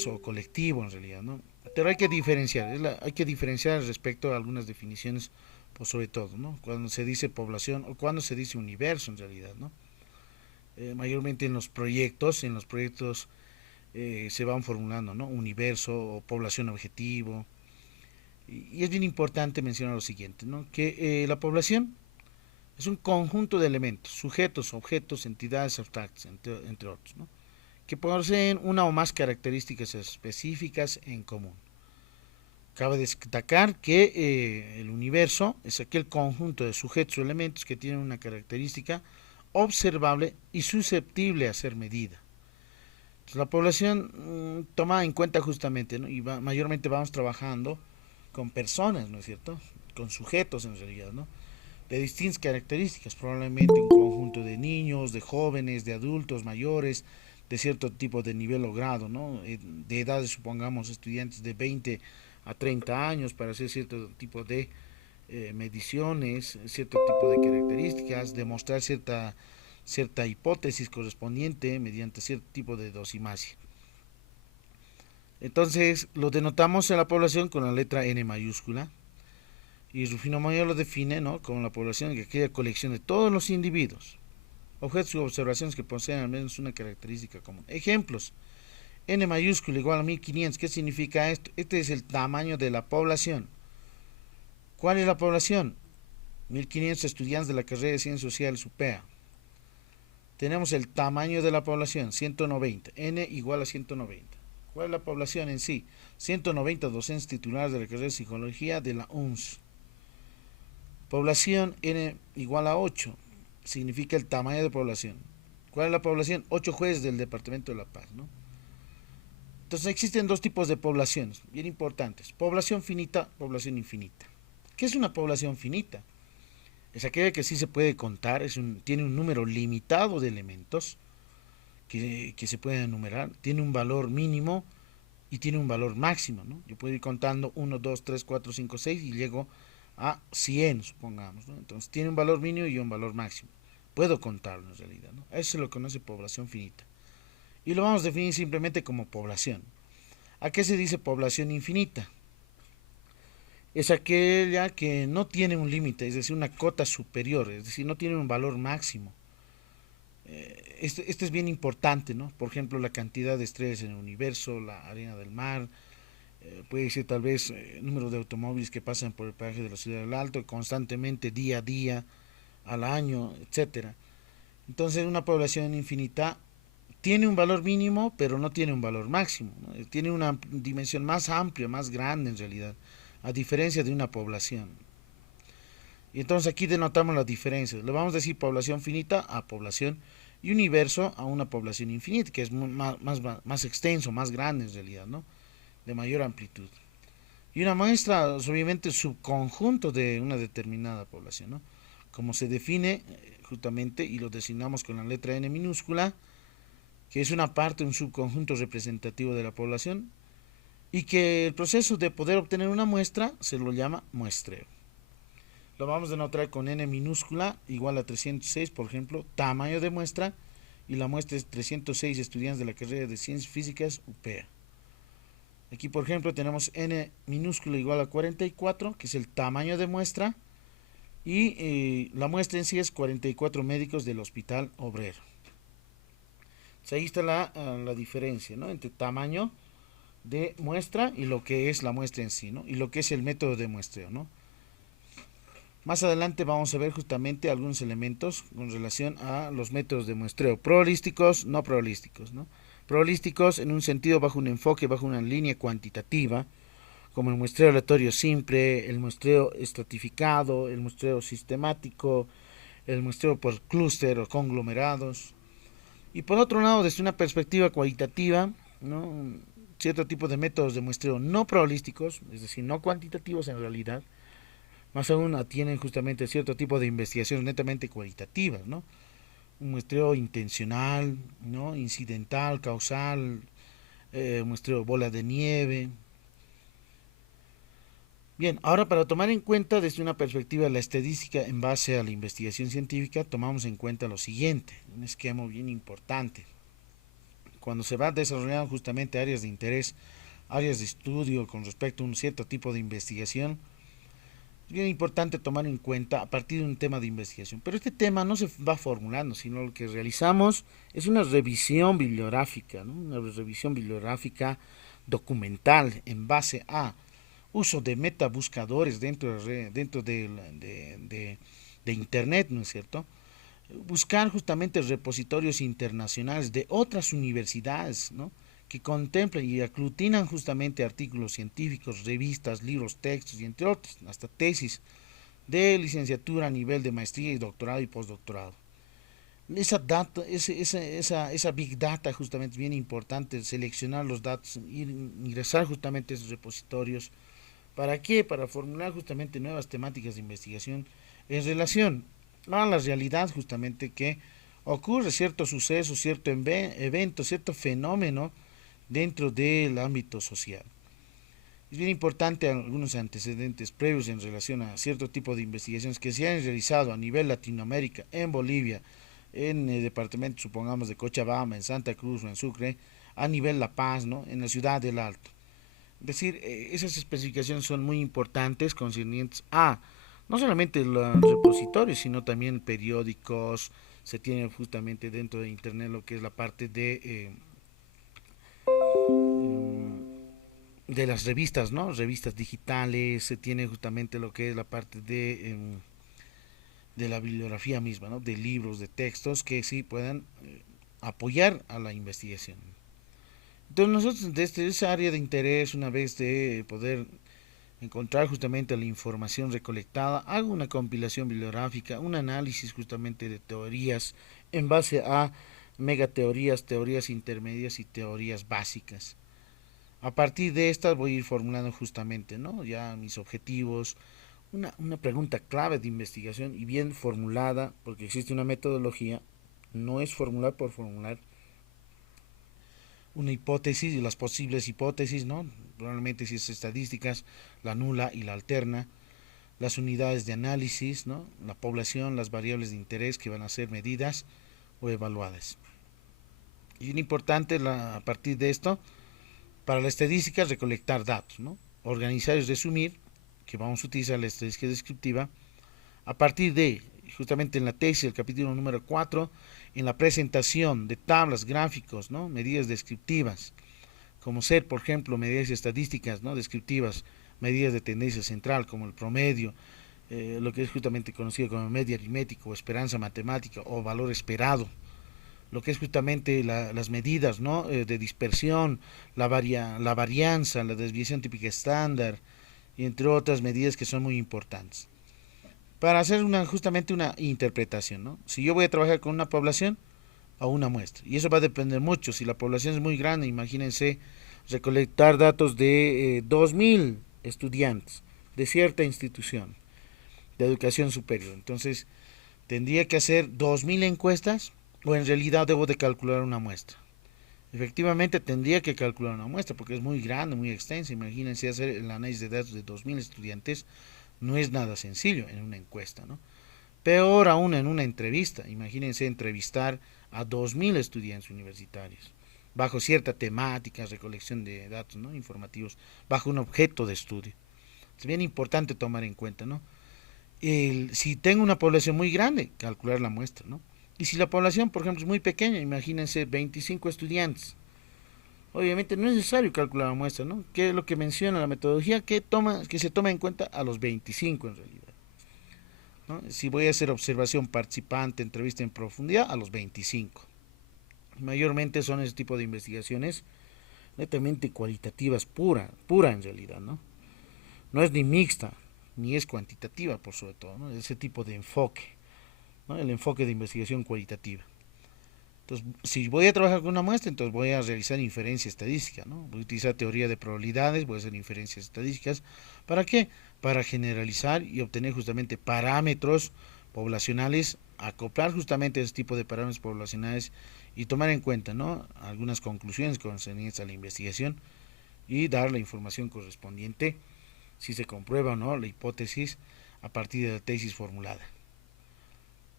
o colectivo en realidad, ¿no? Pero hay que diferenciar, hay que diferenciar respecto a algunas definiciones por sobre todo, ¿no? Cuando se dice población o cuando se dice universo en realidad, ¿no? Mayormente en los proyectos se van formulando, ¿no? Universo o población objetivo. Y es bien importante mencionar lo siguiente, ¿no? Que la población es un conjunto de elementos, sujetos, objetos, entidades abstractas, entre otros, ¿no? Que poseen una o más características específicas en común. Cabe destacar que el universo es aquel conjunto de sujetos o elementos que tienen una característica observable y susceptible a ser medida. Entonces, la población toma en cuenta justamente, ¿no? Y mayormente vamos trabajando con personas, ¿no es cierto? Con sujetos en realidad, ¿no? De distintas características, probablemente un conjunto de niños, de jóvenes, de adultos mayores, de cierto tipo de nivel o grado, ¿no? De edades, supongamos, estudiantes de 20 a 30 años para hacer cierto tipo de mediciones, cierto tipo de características, demostrar cierta hipótesis correspondiente mediante cierto tipo de dosimasia. Entonces, lo denotamos en la población con la letra N mayúscula, y Rufino Mayor lo define, ¿no?, como la población que aquella colección de todos los individuos, objetos u observaciones que poseen al menos una característica común. Ejemplos: N mayúscula igual a 1500. ¿Qué significa esto? Este es el tamaño de la población. ¿Cuál es la población? 1500 estudiantes de la carrera de Ciencias Sociales UPEA. Tenemos el tamaño de la población, 190. N igual a 190. ¿Cuál es la población en sí? 190 docentes titulares de la carrera de Psicología de la UNS. Población N igual a 8. Significa el tamaño de población. ¿Cuál es la población? 8 jueces del Departamento de La Paz, ¿no? Entonces existen dos tipos de poblaciones, bien importantes. Población finita, población infinita. ¿Qué es una población finita? Es aquella que sí se puede contar, tiene un número limitado de elementos que se pueden enumerar, tiene un valor mínimo y tiene un valor máximo, ¿no? Yo puedo ir contando 1, 2, 3, 4, 5, 6 y llego a 100, supongamos, ¿no? Entonces tiene un valor mínimo y un valor máximo. Puedo contarlo en realidad, ¿no? Eso se lo conoce población finita. Y lo vamos a definir simplemente como población. ¿A qué se dice población infinita? Es aquella que no tiene un límite, es decir, una cota superior, es decir, no tiene un valor máximo. Esto es bien importante, ¿no? Por ejemplo, la cantidad de estrellas en el universo, la arena del mar, puede ser tal vez el número de automóviles que pasan por el paraje de la ciudad del Alto constantemente, día a día, al año, etcétera. Entonces, una población infinita tiene un valor mínimo, pero no tiene un valor máximo, ¿no? Tiene una dimensión más amplia, más grande en realidad, a diferencia de una población. Y entonces aquí denotamos las diferencias. Le vamos a decir población finita a población y universo a una población infinita, que es más extenso, más grande en realidad, ¿no? De mayor amplitud. Y una muestra es obviamente el subconjunto de una determinada población, ¿no? Como se define justamente y lo designamos con la letra N minúscula, que es una parte, un subconjunto representativo de la población, y que el proceso de poder obtener una muestra se lo llama muestreo. Lo vamos a denotar con N minúscula igual a 306, por ejemplo, tamaño de muestra, y la muestra es 306 estudiantes de la carrera de Ciencias Físicas UPEA. Aquí, por ejemplo, tenemos N minúscula igual a 44, que es el tamaño de muestra, y la muestra en sí es 44 médicos del Hospital Obrero. Entonces, ahí está la diferencia, ¿no?, entre tamaño de muestra y lo que es la muestra en sí, ¿no?, y lo que es el método de muestreo, ¿no? Más adelante vamos a ver justamente algunos elementos con relación a los métodos de muestreo, probabilísticos, no probabilísticos, ¿no? Probabilísticos en un sentido bajo un enfoque, bajo una línea cuantitativa, como el muestreo aleatorio simple, el muestreo estratificado, el muestreo sistemático, el muestreo por clúster o conglomerados. Y por otro lado, desde una perspectiva cualitativa, ¿no?, cierto tipo de métodos de muestreo no probabilísticos, es decir, no cuantitativos en realidad, más aún tienen justamente cierto tipo de investigaciones netamente cualitativas, ¿no? Un muestreo intencional, ¿no?, incidental, causal, muestreo bola de nieve. Bien, ahora para tomar en cuenta desde una perspectiva de la estadística en base a la investigación científica, tomamos en cuenta lo siguiente, un esquema bien importante. Cuando se va desarrollando justamente áreas de interés, áreas de estudio con respecto a un cierto tipo de investigación, Es bien importante tomar en cuenta a partir de un tema de investigación. Pero este tema no se va formulando, sino lo que realizamos es una revisión bibliográfica, ¿no? Una revisión bibliográfica documental en base a uso de metabuscadores dentro de Internet, ¿no es cierto? Buscar justamente repositorios internacionales de otras universidades, ¿no? Que contemplen y aglutinan justamente artículos científicos, revistas, libros, textos y entre otros, hasta tesis de licenciatura a nivel de maestría y doctorado y postdoctorado. Esa data, esa big data justamente es bien importante, seleccionar los datos, ingresar justamente a esos repositorios. ¿Para qué? Para formular justamente nuevas temáticas de investigación en relación a la realidad justamente que ocurre cierto suceso, cierto evento, cierto fenómeno dentro del ámbito social. Es bien importante algunos antecedentes previos en relación a cierto tipo de investigaciones que se han realizado a nivel Latinoamérica, en Bolivia, en el departamento, supongamos, de Cochabamba, en Santa Cruz o en Sucre, a nivel La Paz, ¿no? En la ciudad del Alto. Es decir, esas especificaciones son muy importantes concernientes a no solamente los repositorios, sino también periódicos. Se tiene justamente dentro de Internet lo que es la parte de las revistas, ¿no? Revistas digitales, se tiene justamente lo que es la parte de la bibliografía misma, ¿no? De libros, de textos que sí puedan apoyar a la investigación. Entonces nosotros desde esa área de interés, una vez de poder encontrar justamente la información recolectada, hago una compilación bibliográfica, un análisis justamente de teorías en base a megateorías, teorías intermedias y teorías básicas. A partir de estas voy a ir formulando justamente, ¿no? Ya mis objetivos, una pregunta clave de investigación y bien formulada, porque existe una metodología, no es formular por formular una hipótesis y las posibles hipótesis, ¿no? Probablemente si es estadísticas, la nula y la alterna, las unidades de análisis, ¿no? La población, las variables de interés que van a ser medidas o evaluadas. Y es importante a partir de esto, para la estadística, recolectar datos, ¿no? Organizar y resumir, que vamos a utilizar la estadística descriptiva, a partir de, justamente en la tesis, el capítulo número 4, en la presentación de tablas, gráficos, ¿no? Medidas descriptivas, como ser, por ejemplo, medidas estadísticas, ¿no? Descriptivas, medidas de tendencia central, como el promedio, lo que es justamente conocido como media aritmético, esperanza matemática o valor esperado, lo que es justamente las medidas, ¿no? De dispersión, la varianza, la desviación típica estándar, y entre otras medidas que son muy importantes para hacer justamente una interpretación, ¿no? Si yo voy a trabajar con una población o una muestra, y eso va a depender mucho. Si la población es muy grande, imagínense recolectar datos de 2.000 estudiantes de cierta institución de educación superior. Entonces, tendría que hacer 2.000 encuestas o en realidad debo de calcular una muestra. Efectivamente, tendría que calcular una muestra porque es muy grande, muy extensa. Imagínense hacer el análisis de datos de 2.000 estudiantes, no es nada sencillo en una encuesta, ¿no? Peor aún en una entrevista. Imagínense entrevistar a 2.000 estudiantes universitarios bajo cierta temática, recolección de datos, ¿no? Informativos, bajo un objeto de estudio. Es bien importante tomar en cuenta, ¿no? Si tengo una población muy grande, calcular la muestra, ¿no? Y si la población, por ejemplo, es muy pequeña, imagínense 25 estudiantes. Obviamente no es necesario calcular la muestra, ¿no? ¿Qué es lo que menciona la metodología? Que se toma en cuenta a los 25 en realidad, ¿no? Si voy a hacer observación participante, entrevista en profundidad, a los 25. Mayormente son ese tipo de investigaciones netamente cualitativas, pura en realidad, ¿no? No es ni mixta, ni es cuantitativa, por sobre todo, ¿no? Ese tipo de enfoque, ¿no? El enfoque de investigación cualitativa. Entonces, si voy a trabajar con una muestra, entonces voy a realizar inferencia estadística, ¿no? Voy a utilizar teoría de probabilidades, voy a hacer inferencias estadísticas. ¿Para qué? Para generalizar y obtener justamente parámetros poblacionales, acoplar justamente ese tipo de parámetros poblacionales y tomar en cuenta, ¿no? Algunas conclusiones concernientes a la investigación y dar la información correspondiente si se comprueba o no la hipótesis a partir de la tesis formulada.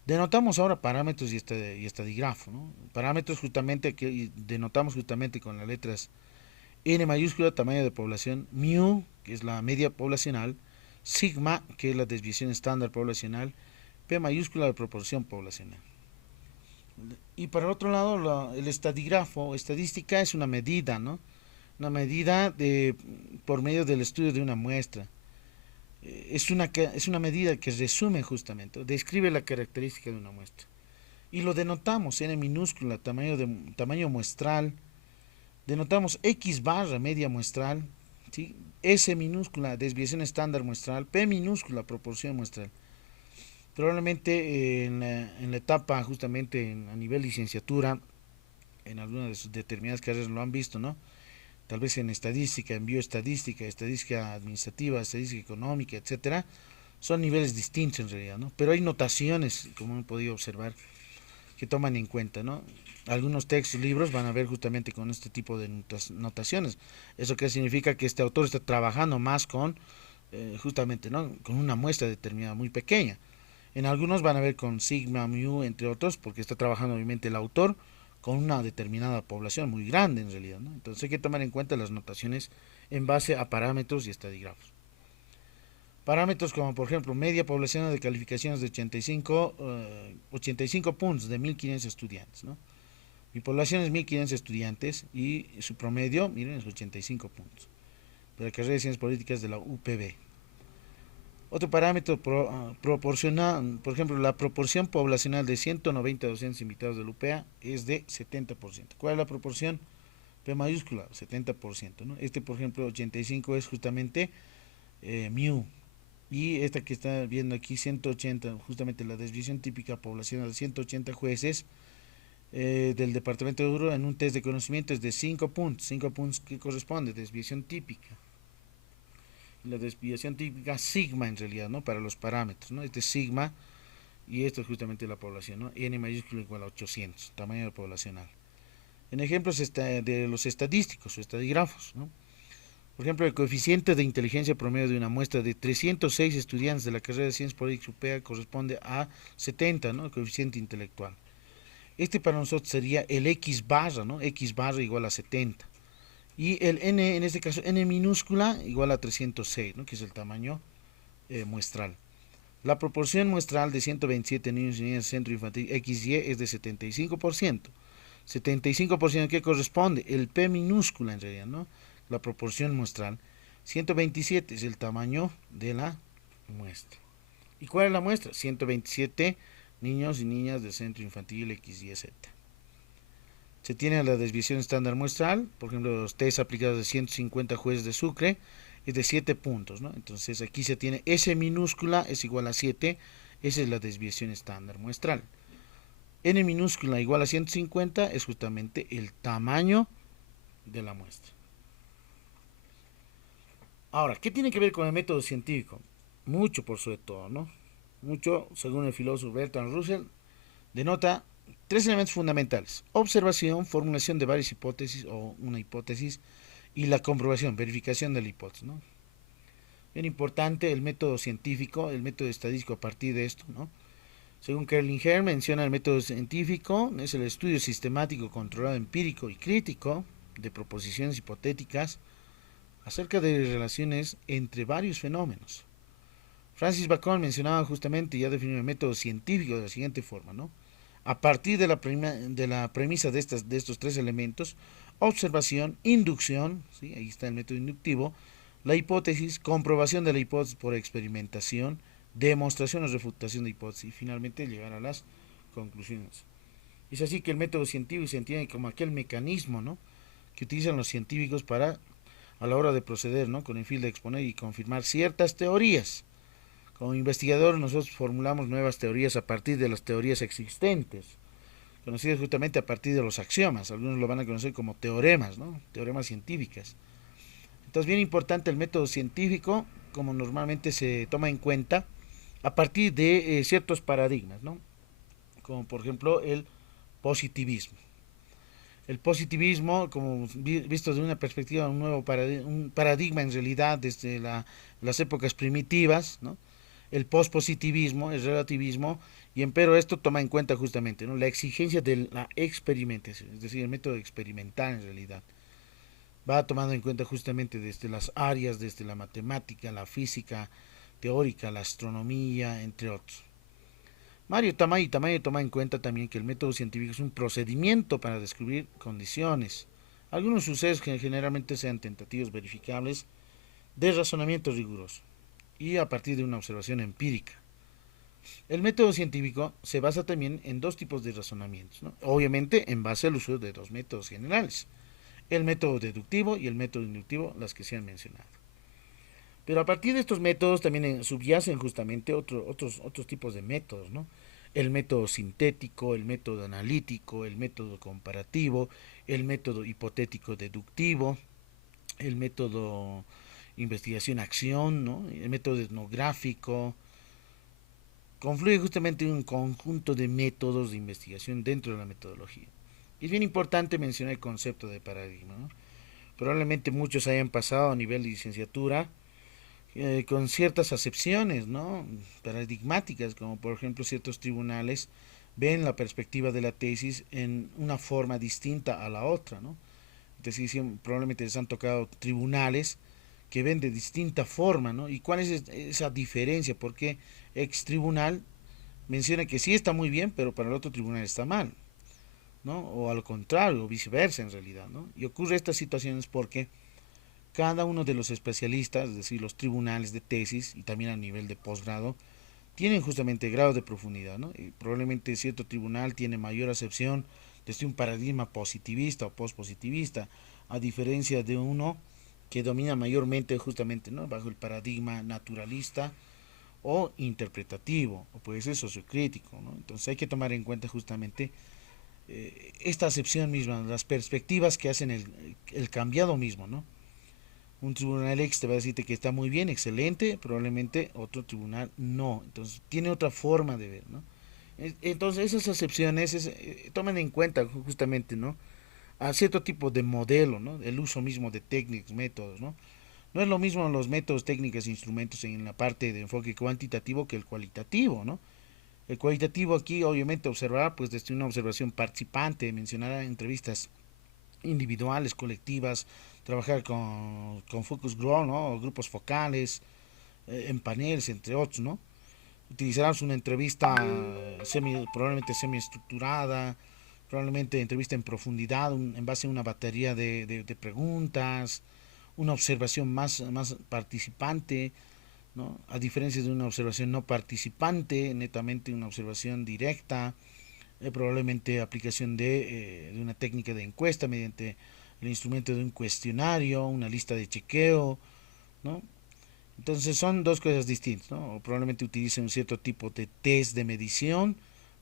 Denotamos ahora parámetros y estadígrafo, ¿no? Parámetros justamente que denotamos justamente con las letras N mayúscula, tamaño de población, mu, que es la media poblacional, sigma, que es la desviación estándar poblacional, P mayúscula la proporción poblacional. Y para el otro lado, el estadígrafo, estadística es una medida, ¿no? Una medida por medio del estudio de una muestra. Es una medida que resume justamente, describe la característica de una muestra. Y lo denotamos n minúscula, tamaño muestral, denotamos x barra media muestral, ¿sí? S minúscula, desviación estándar muestral, P minúscula, proporción muestral. Probablemente en la etapa justamente a nivel licenciatura, en algunas de sus determinadas carreras lo han visto, ¿no? Tal vez en estadística, en bioestadística, estadística administrativa, estadística económica, etcétera, son niveles distintos en realidad, ¿no? Pero hay notaciones, como han podido observar, que toman en cuenta, ¿no? Algunos textos, libros van a ver justamente con este tipo de notaciones. ¿Eso qué significa? Que este autor está trabajando más con, justamente, ¿no? Con una muestra determinada, muy pequeña. En algunos van a ver con sigma, mu, entre otros, porque está trabajando obviamente el autor con una determinada población muy grande en realidad, ¿no? Entonces hay que tomar en cuenta las notaciones en base a parámetros y estadígrafos. Parámetros como por ejemplo media poblacional de calificaciones de 85 puntos de 1500 estudiantes, ¿no? Mi población es 1500 estudiantes y su promedio, miren, es 85 puntos. De la carrera de Ciencias Políticas de la UPB. Otro parámetro proporcional, por ejemplo, la proporción poblacional de 190 docentes invitados de la UPA es de 70%. ¿Cuál es la proporción? P mayúscula, 70%, ¿no? Este, por ejemplo, 85 es justamente mu. Y esta que está viendo aquí, 180, justamente la desviación típica poblacional de 180 jueces del departamento de Oruro en un test de conocimiento es de 5 puntos. 5 puntos que corresponde, desviación típica. La desviación típica sigma en realidad, ¿no? Para los parámetros, ¿no? Este es sigma y esto es justamente la población, ¿no? N mayúscula igual a 800, tamaño poblacional. En ejemplos de los estadísticos o estadígrafos, ¿no? Por ejemplo, el coeficiente de inteligencia promedio de una muestra de 306 estudiantes de la carrera de Ciencias Políticas UPEA corresponde a 70, ¿no? El coeficiente intelectual. Este para nosotros sería el X barra, ¿no? X barra igual a 70. Y el N, en este caso, N minúscula igual a 306, ¿no? Que es el tamaño muestral. La proporción muestral de 127 niños y niñas de centro infantil XY es de 75%. 75% ¿qué corresponde? El P minúscula en realidad, ¿no? La proporción muestral. 127 es el tamaño de la muestra. ¿Y cuál es la muestra? 127 niños y niñas de centro infantil XYZ. Se tiene la desviación estándar muestral, por ejemplo, los test aplicados de 150 jueces de Sucre, es de 7 puntos, ¿no? Entonces aquí se tiene S minúscula es igual a 7, esa es la desviación estándar muestral. N minúscula igual a 150 es justamente el tamaño de la muestra. Ahora, ¿qué tiene que ver con el método científico? Mucho por sobre todo, ¿no? Mucho, según el filósofo Bertrand Russell, denota tres elementos fundamentales: observación, formulación de varias hipótesis o una hipótesis, y la comprobación, verificación de la hipótesis, ¿no? Bien importante el método científico, el método estadístico a partir de esto, ¿no? Según Kerlinger menciona el método científico, es el estudio sistemático, controlado, empírico y crítico de proposiciones hipotéticas acerca de relaciones entre varios fenómenos. Francis Bacon mencionaba justamente y ya definió el método científico de la siguiente forma, ¿no? A partir de la premisa de estos tres elementos: observación, inducción, ¿sí? Ahí está el método inductivo, la hipótesis, comprobación de la hipótesis por experimentación, demostración o refutación de hipótesis, y finalmente llegar a las conclusiones. Es así que el método científico se entiende como aquel mecanismo, ¿no?, que utilizan los científicos para, a la hora de proceder, ¿no?, con el fin de exponer y confirmar ciertas teorías. Como investigadores nosotros formulamos nuevas teorías a partir de las teorías existentes, conocidas justamente a partir de los axiomas. Algunos lo van a conocer como teoremas, ¿no? Teoremas científicas. Entonces, bien importante el método científico, como normalmente se toma en cuenta a partir de ciertos paradigmas, ¿no? Como por ejemplo el positivismo. El positivismo, como visto desde una perspectiva, un paradigma en realidad desde las épocas primitivas, ¿no? El pospositivismo, el relativismo, y empero esto toma en cuenta justamente, ¿no?, la exigencia de la experimentación, es decir, el método experimental en realidad. Va tomando en cuenta justamente desde las áreas, desde la matemática, la física, teórica, la astronomía, entre otros. Mario Tamayo toma en cuenta también que el método científico es un procedimiento para descubrir condiciones, algunos sucesos que generalmente sean tentativos verificables de razonamiento riguroso y a partir de una observación empírica. El método científico se basa también en dos tipos de razonamientos, ¿no? Obviamente en base al uso de dos métodos generales, el método deductivo y el método inductivo, las que se han mencionado. Pero a partir de estos métodos también subyacen justamente otros tipos de métodos, ¿no? El método sintético, el método analítico, el método comparativo, el método hipotético deductivo, el método investigación-acción, ¿no? El método etnográfico. Confluye justamente un conjunto de métodos de investigación dentro de la metodología. Y es bien importante mencionar el concepto de paradigma, ¿no? Probablemente muchos hayan pasado a nivel de licenciatura con ciertas acepciones, ¿no? Paradigmáticas, como por ejemplo ciertos tribunales ven la perspectiva de la tesis en una forma distinta a la otra, ¿no? Entonces probablemente les han tocado tribunales que ven de distinta forma, ¿no? ¿Y cuál es esa diferencia? Porque ex tribunal menciona que sí está muy bien, pero para el otro tribunal está mal, ¿no? O al contrario, o viceversa en realidad, ¿no? Y ocurre estas situaciones porque cada uno de los especialistas, es decir, los tribunales de tesis y también a nivel de posgrado, tienen justamente grado de profundidad, ¿no? Y probablemente cierto tribunal tiene mayor acepción desde un paradigma positivista o pospositivista, a diferencia de uno que domina mayormente justamente, ¿no? Bajo el paradigma naturalista o interpretativo, o puede ser sociocrítico, ¿no? Entonces hay que tomar en cuenta justamente esta acepción misma, las perspectivas que hacen el cambiado mismo, ¿no? Un tribunal X te va a decirte que está muy bien, excelente, probablemente otro tribunal no. Entonces tiene otra forma de ver, ¿no? Entonces esas acepciones toman en cuenta justamente, ¿no? A cierto tipo de modelo, ¿no? El uso mismo de técnicas, métodos, ¿no? No es lo mismo los métodos, técnicas, instrumentos en la parte de enfoque cuantitativo que el cualitativo, ¿no? El cualitativo aquí obviamente observará pues desde una observación participante, mencionará entrevistas individuales, colectivas, trabajar con focus group, ¿no? O grupos focales, en paneles, entre otros, ¿no? Utilizarás una entrevista probablemente semiestructurada, probablemente entrevista en profundidad, en base a una batería de preguntas, una observación más participante, ¿no? A diferencia de una observación no participante, netamente una observación directa, probablemente aplicación de una técnica de encuesta mediante el instrumento de un cuestionario, una lista de chequeo, ¿no? Entonces son dos cosas distintas, ¿no? O probablemente utilicen un cierto tipo de test de medición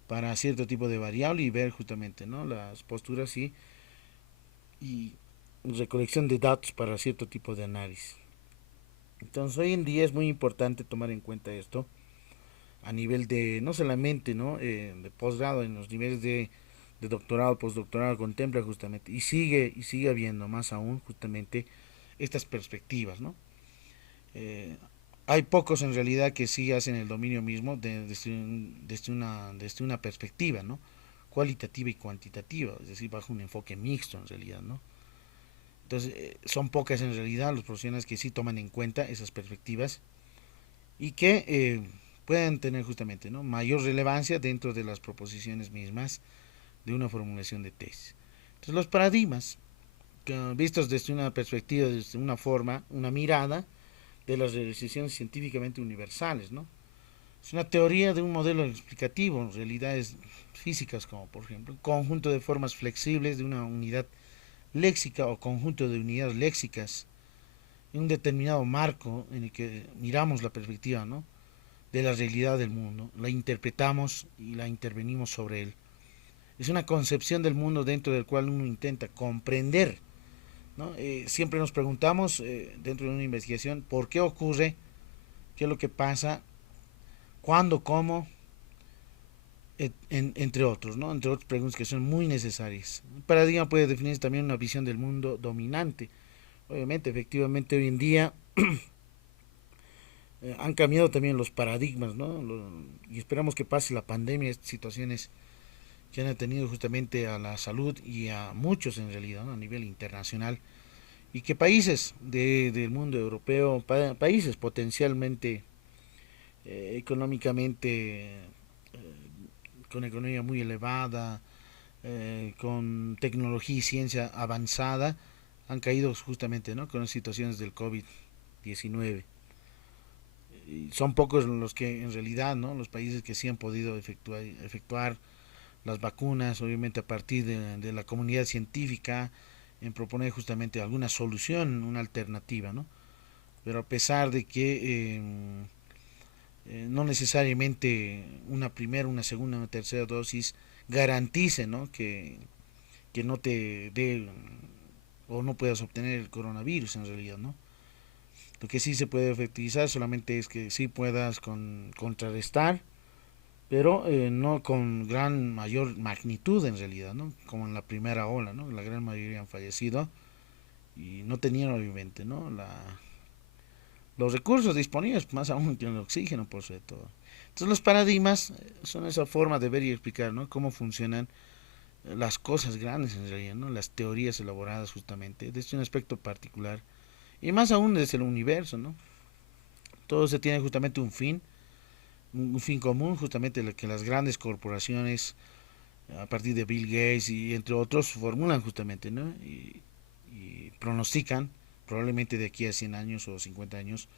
para cierto tipo de variable y ver justamente, ¿no? Las posturas y recolección de datos para cierto tipo de análisis. Entonces hoy en día es muy importante tomar en cuenta esto a nivel de, no solamente, ¿no? De posgrado, en los niveles de doctorado, postdoctorado, contempla justamente, y sigue habiendo más aún justamente estas perspectivas, ¿no? Eh, Hay pocos en realidad que sí hacen el dominio mismo desde una perspectiva, ¿no? Cualitativa y cuantitativa, es decir, bajo un enfoque mixto en realidad, ¿no? Entonces, son pocas en realidad los profesionales que sí toman en cuenta esas perspectivas y que puedan tener justamente, ¿no? Mayor relevancia dentro de las proposiciones mismas de una formulación de tesis. Entonces, los paradigmas, vistos desde una perspectiva, desde una forma, una mirada de las realizaciones científicamente universales, ¿no? Es una teoría de un modelo explicativo, en realidades físicas, como por ejemplo un conjunto de formas flexibles de una unidad léxica o conjunto de unidades léxicas en un determinado marco en el que miramos la perspectiva, ¿no? De la realidad del mundo, la interpretamos y la intervenimos sobre él. Es una concepción del mundo dentro del cual uno intenta comprender, ¿no? Siempre nos preguntamos dentro de una investigación por qué ocurre, qué es lo que pasa, cuándo, cómo, entre otros, ¿no? Entre otras preguntas que son muy necesarias. Un paradigma puede definir también una visión del mundo dominante. Obviamente, efectivamente, hoy en día han cambiado también los paradigmas, ¿no? Y esperamos que pase la pandemia, estas situaciones que han tenido justamente a la salud y a muchos en realidad, ¿no? A nivel internacional, y que países del mundo europeo, países potencialmente económicamente con economía muy elevada, con tecnología y ciencia avanzada, han caído justamente, ¿no?, con las situaciones del COVID-19. Y son pocos los que en realidad, ¿no?, los países que sí han podido efectuar las vacunas, obviamente a partir de la comunidad científica, en proponer justamente alguna solución, una alternativa, ¿no? Pero a pesar de que no necesariamente una primera, una segunda, una tercera dosis garantice, ¿no?, que no te dé o no puedas obtener el coronavirus en realidad, ¿no? Lo que sí se puede efectivizar solamente es que sí puedas contrarrestar, pero no con gran mayor magnitud en realidad, ¿no? Como en la primera ola, ¿no? La gran mayoría han fallecido y no tenían obviamente, ¿no?, los recursos disponibles, más aún que el oxígeno por sobre todo. Entonces los paradigmas son esa forma de ver y explicar, ¿no?, cómo funcionan las cosas grandes en realidad, ¿no?, las teorías elaboradas justamente desde un aspecto particular y más aún desde el universo, ¿no? Todo se tiene justamente un fin común, justamente lo que las grandes corporaciones, a partir de Bill Gates y entre otros, formulan justamente, ¿no? Y pronostican, probablemente de aquí a 100 años o 50 años,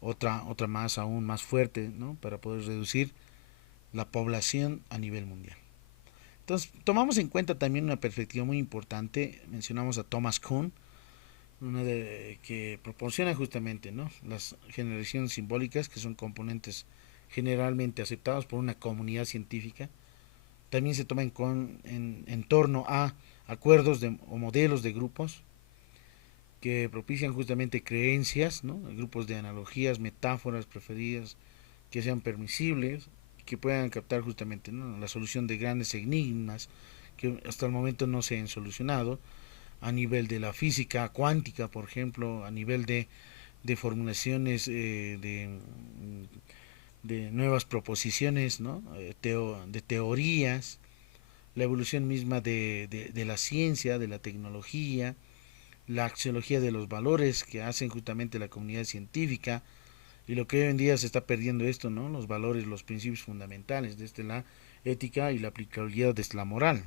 otra más, aún más fuerte, ¿no?, para poder reducir la población a nivel mundial. Entonces, tomamos en cuenta también una perspectiva muy importante, mencionamos a Thomas Kuhn, que proporciona justamente, ¿no?, las generaciones simbólicas, que son componentes generalmente aceptados por una comunidad científica. También se toma en torno a acuerdos o modelos de grupos que propician justamente creencias, ¿no?, grupos de analogías, metáforas preferidas que sean permisibles, que puedan captar justamente, ¿no?, la solución de grandes enigmas que hasta el momento no se han solucionado, a nivel de la física cuántica, por ejemplo, a nivel de formulaciones de nuevas proposiciones, ¿no?, de teorías, la evolución misma de la ciencia, de la tecnología, la axiología de los valores que hacen justamente la comunidad científica, y lo que hoy en día se está perdiendo esto, ¿no?, los valores, los principios fundamentales desde la ética y la aplicabilidad desde la moral.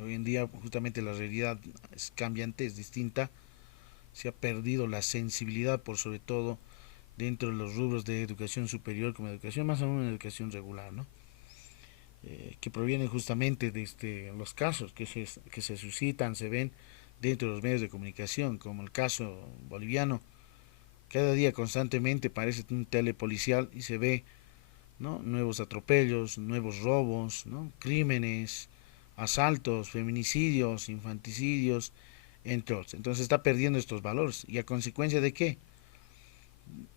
Hoy en día justamente la realidad es cambiante, es distinta, se ha perdido la sensibilidad por sobre todo dentro de los rubros de educación superior como educación, más aún en educación regular, ¿no? Que provienen justamente de los casos que se suscitan, se ven dentro de los medios de comunicación, como el caso boliviano. Cada día constantemente parece un telepolicial y se ve, ¿no?, nuevos atropellos, nuevos robos, ¿no?, crímenes, asaltos, feminicidios, infanticidios, entre otros. Entonces está perdiendo estos valores. ¿Y a consecuencia de qué?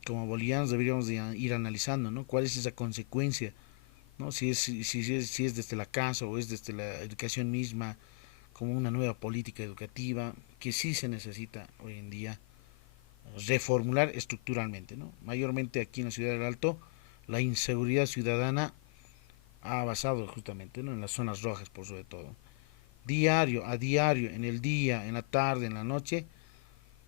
Como bolivianos deberíamos de ir analizando, ¿no?, cuál es esa consecuencia, ¿no? Si es desde la casa o es desde la educación misma, como una nueva política educativa que sí se necesita hoy en día reformular estructuralmente, ¿no? Mayormente aquí en la ciudad del Alto, la inseguridad ciudadana ha basado justamente, ¿no?, en las zonas rojas por sobre todo. Diario a diario, en el día, en la tarde, en la noche,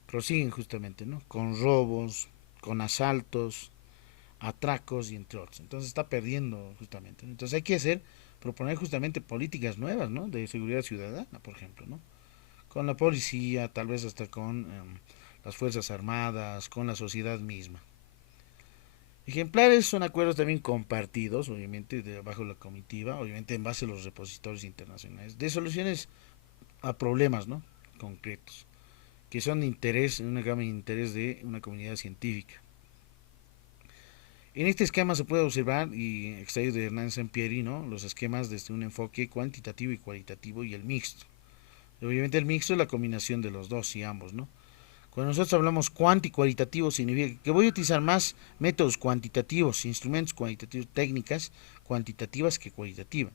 prosiguen justamente, ¿no?, con robos, con asaltos, atracos y entre otros. Entonces está perdiendo justamente, ¿no? Entonces hay que proponer justamente políticas nuevas, ¿no?, de seguridad ciudadana, por ejemplo, ¿no?, con la policía, tal vez hasta con las Fuerzas Armadas, con la sociedad misma. Ejemplares son acuerdos también compartidos, obviamente, bajo la comitiva, obviamente en base a los repositorios internacionales, de soluciones a problemas, ¿no?, concretos, que son de interés, una gama de interés de una comunidad científica. En este esquema se puede observar, y extraído de Hernán Sampieri, ¿no?, los esquemas desde un enfoque cuantitativo y cualitativo y el mixto. Obviamente el mixto es la combinación de los dos y ambos, ¿no? Cuando nosotros hablamos cuanti cualitativo significa que voy a utilizar más métodos cuantitativos, instrumentos cuantitativos, técnicas cuantitativas que cualitativas.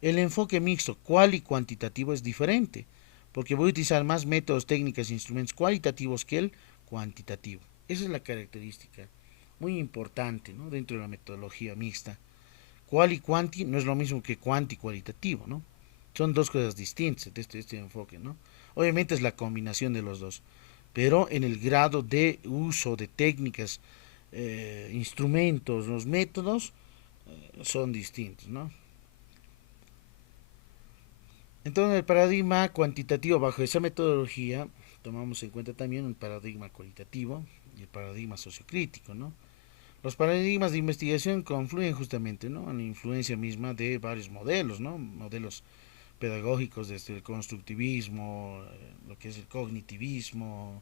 El enfoque mixto, cual y cuantitativo, es diferente, porque voy a utilizar más métodos, técnicas e instrumentos cualitativos que el cuantitativo. Esa es la característica muy importante, ¿no?, dentro de la metodología mixta. Cual y cuanti no es lo mismo que cuanti cualitativo, ¿no? Son dos cosas distintas de este enfoque, ¿no? Obviamente es la combinación de los dos, pero en el grado de uso de técnicas instrumentos, los métodos son distintos, ¿no? Entonces el paradigma cuantitativo bajo esa metodología tomamos en cuenta también el paradigma cualitativo y el paradigma sociocrítico, ¿no? Los paradigmas de investigación confluyen justamente, ¿no?, en la influencia misma de varios modelos, ¿no? Modelos pedagógicos desde el constructivismo, lo que es el cognitivismo,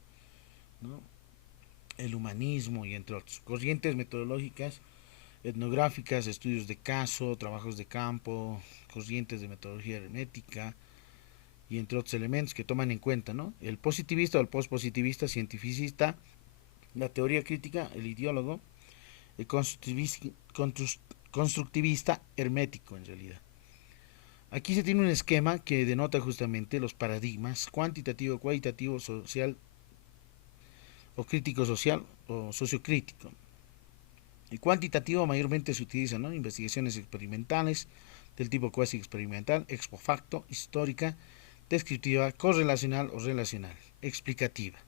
¿no?, el humanismo y entre otros. Corrientes metodológicas, etnográficas, estudios de caso, trabajos de campo, corrientes de metodología hermética y entre otros elementos que toman en cuenta, ¿no?, el positivista o el postpositivista, cientificista, la teoría crítica, el ideólogo, el constructivista hermético en realidad. Aquí se tiene un esquema que denota justamente los paradigmas cuantitativo, cualitativo, social o crítico social o sociocrítico. El cuantitativo mayormente se utiliza, ¿no?, en investigaciones experimentales del tipo cuasi experimental, ex post facto, histórica, descriptiva, correlacional o relacional, explicativa.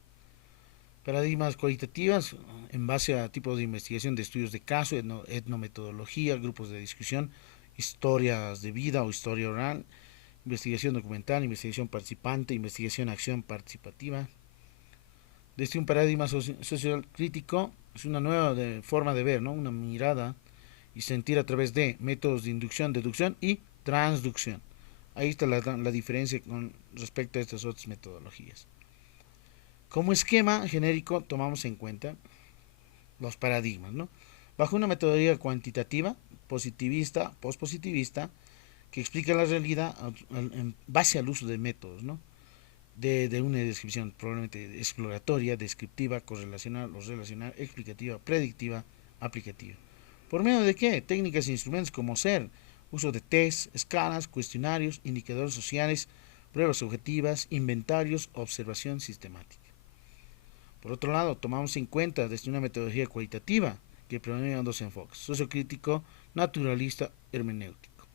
Paradigmas cualitativas en base a tipos de investigación de estudios de caso, etnometodología, grupos de discusión, historias de vida o historia oral, investigación documental, investigación participante, investigación acción participativa. Desde un paradigma social crítico es una nueva forma de ver, ¿no?, una mirada y sentir a través de métodos de inducción, deducción y transducción. Ahí está la diferencia con respecto a estas otras metodologías. Como esquema genérico tomamos en cuenta los paradigmas, ¿no?, bajo una metodología cuantitativa, positivista, postpositivista, que explica la realidad en base al uso de métodos, ¿no?, de una descripción probablemente exploratoria, descriptiva, correlacional o relacional, explicativa, predictiva, aplicativa. ¿Por medio de qué? Técnicas e instrumentos como ser uso de test, escalas, cuestionarios, indicadores sociales, pruebas objetivas, inventarios, observación sistemática. Por otro lado, tomamos en cuenta desde una metodología cualitativa que predomina dos enfoques: sociocrítico, naturalista, hermenéutico.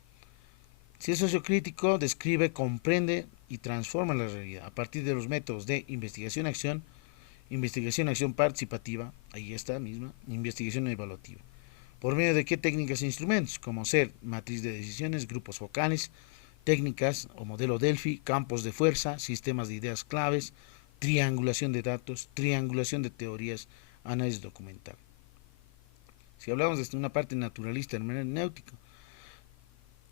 Si es sociocrítico, describe, comprende y transforma la realidad a partir de los métodos de investigación-acción participativa, ahí está misma, investigación evaluativa. ¿Por medio de qué técnicas e instrumentos? Como ser matriz de decisiones, grupos focales, técnicas o modelo Delphi, campos de fuerza, sistemas de ideas claves, triangulación de datos, triangulación de teorías, análisis documental. Si hablamos desde una parte naturalista, hermenéutico,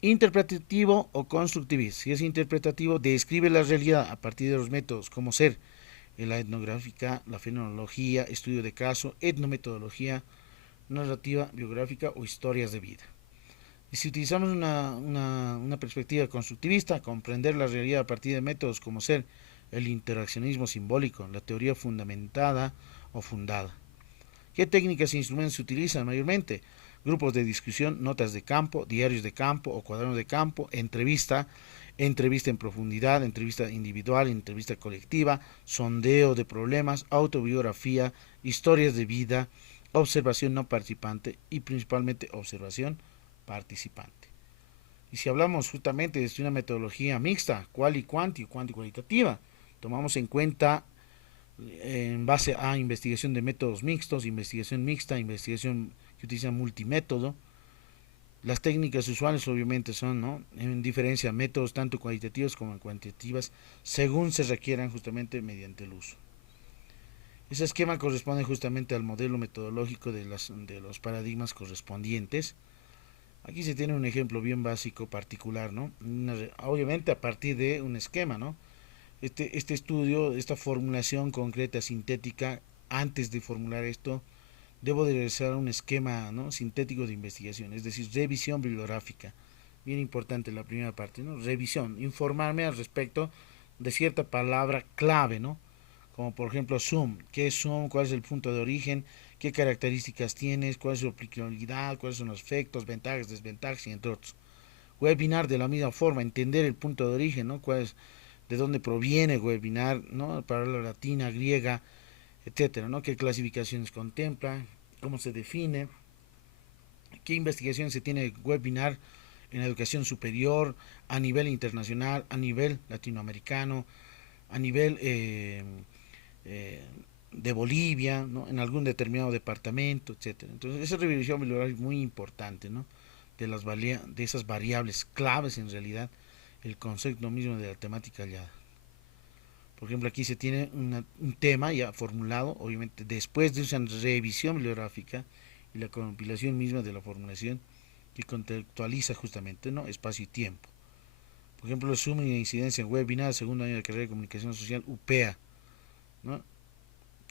interpretativo o constructivista. Si es interpretativo, describe la realidad a partir de los métodos como ser la etnográfica, la fenomenología, estudio de caso, etnometodología, narrativa biográfica o historias de vida. Y si utilizamos una perspectiva constructivista, comprender la realidad a partir de métodos como ser el interaccionismo simbólico, la teoría fundamentada o fundada. ¿Qué técnicas e instrumentos se utilizan mayormente? Grupos de discusión, notas de campo, diarios de campo o cuadernos de campo, entrevista en profundidad, entrevista individual, entrevista colectiva, sondeo de problemas, autobiografía, historias de vida, observación no participante y principalmente observación participante. Y si hablamos justamente de una metodología mixta, quali quanti, quanti cualitativa, tomamos en cuenta en base a investigación de métodos mixtos, investigación mixta, investigación que utiliza multimétodo. Las técnicas usuales obviamente son, ¿no?, en diferencia, métodos tanto cualitativos como cuantitativas, según se requieran justamente mediante el uso. Ese esquema corresponde justamente al modelo metodológico de los paradigmas correspondientes. Aquí se tiene un ejemplo bien básico, particular, ¿no? Obviamente a partir de un esquema, ¿no? Este estudio, esta formulación concreta, sintética, antes de formular esto, debo de realizar un esquema, ¿no?, sintético de investigación, es decir, revisión bibliográfica. Bien importante la primera parte, ¿no? Revisión, informarme al respecto de cierta palabra clave, ¿no? Como por ejemplo Zoom. ¿Qué es Zoom? ¿Cuál es el punto de origen? ¿Qué características tiene? ¿Cuál es su aplicabilidad? ¿Cuáles son los efectos, ventajas, desventajas y entre otros? Webinar de la misma forma, entender el punto de origen, ¿no? ¿Cuál es, de dónde proviene el webinar, ¿no? Palabra latina, griega, etcétera, ¿no? ¿Qué clasificaciones contempla? ¿Cómo se define? ¿Qué investigación se tiene de webinar en educación superior a nivel internacional, a nivel latinoamericano, a nivel de Bolivia, ¿no? En algún determinado departamento, etcétera. Entonces, esa revisión bibliográfica es muy importante, ¿no? De esas variables claves en realidad, el concepto mismo de la temática hallada. Por ejemplo, aquí se tiene un tema ya formulado, obviamente después de una revisión bibliográfica y la compilación misma de la formulación que contextualiza justamente, ¿no? Espacio y tiempo. Por ejemplo, el resumen y incidencia en webinar, segundo año de carrera de comunicación social, UPEA, ¿no?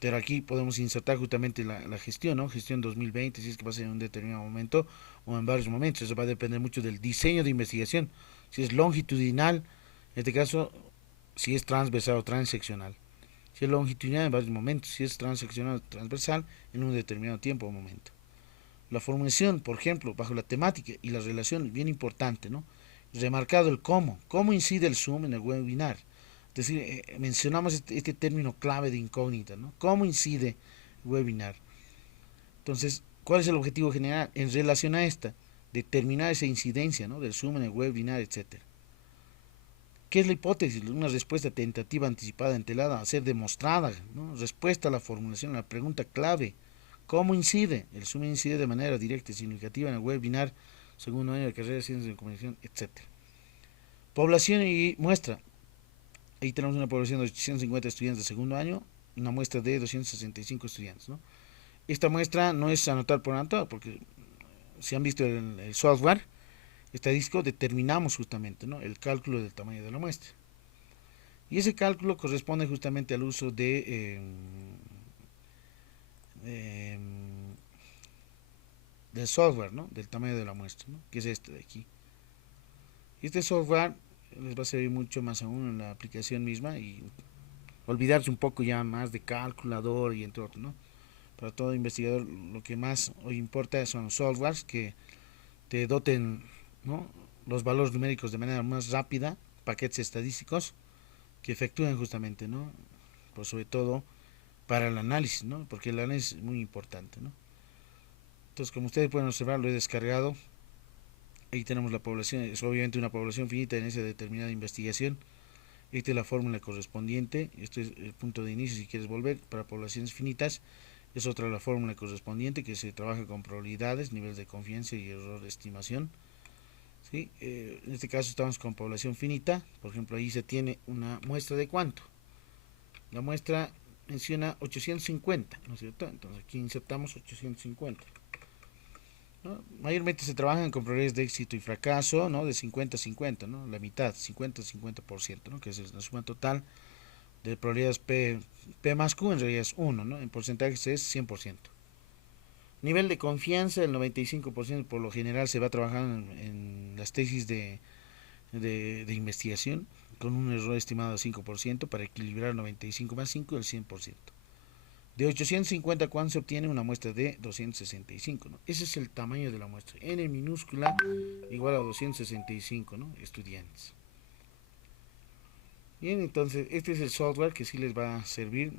Pero aquí podemos insertar justamente la gestión, ¿no? Gestión 2020, si es que va a ser en un determinado momento o en varios momentos. Eso va a depender mucho del diseño de investigación. Si es longitudinal, en este caso, si es transversal o transeccional. Si es longitudinal en varios momentos, si es transeccional o transversal en un determinado tiempo o momento. La formulación, por ejemplo, bajo la temática y las relaciones, bien importante, ¿no? Remarcado el cómo incide el Zoom en el webinar. Es decir, mencionamos este término clave de incógnita, ¿no? ¿Cómo incide el webinar? Entonces, ¿cuál es el objetivo general? En relación a esta, determinar esa incidencia, ¿no? Del Zoom en el webinar, etcétera. ¿Qué es la hipótesis? Una respuesta tentativa, anticipada, entelada, a ser demostrada, ¿no? Respuesta a la formulación, a la pregunta clave. ¿Cómo incide? El Zoom incide de manera directa y significativa en el webinar, segundo año de carrera de ciencias de comunicación, etcétera. Población y muestra. Ahí tenemos una población de 850 estudiantes de segundo año, una muestra de 265 estudiantes, ¿no? Esta muestra no es anotar por anotar, porque si han visto el software estadístico, determinamos justamente, ¿no? El cálculo del tamaño de la muestra. Y ese cálculo corresponde justamente al uso eh, del software, ¿no? Del tamaño de la muestra, ¿no? Que es este de aquí. Este software les va a servir mucho más aún en la aplicación misma y olvidarse un poco ya más de calculador y entre otros, ¿no? Para todo investigador lo que más hoy importa son los softwares que te doten, ¿no? Los valores numéricos de manera más rápida, paquetes estadísticos que efectúen justamente, ¿no? Pues sobre todo para el análisis, ¿no? Porque el análisis es muy importante, ¿no? Entonces, como ustedes pueden observar, lo he descargado. Ahí tenemos la población, es obviamente una población finita en esa determinada investigación. Esta es la fórmula correspondiente, este es el punto de inicio si quieres volver para poblaciones finitas. Es otra la fórmula correspondiente que se trabaja con probabilidades, niveles de confianza y error de estimación. ¿Sí? En este caso estamos con población finita, por ejemplo ahí se tiene una muestra de cuánto. La muestra menciona 850, ¿no es cierto? Entonces aquí insertamos 850. ¿No? Mayormente se trabajan con probabilidades de éxito y fracaso, ¿no? De 50-50, ¿no? La mitad, 50-50%, ¿no? Que es la suma total de probabilidades P más Q, en realidad es 1, ¿no? En porcentajes es 100%. Nivel de confianza, el 95% por lo general se va trabajando en las tesis de investigación con un error estimado de 5% para equilibrar 95 más 5 el 100%. De 850, ¿cuánto se obtiene? Una muestra de 265, ¿no? Ese es el tamaño de la muestra. N minúscula igual a 265, ¿no? Estudiantes. Bien, entonces este es el software que sí les va a servir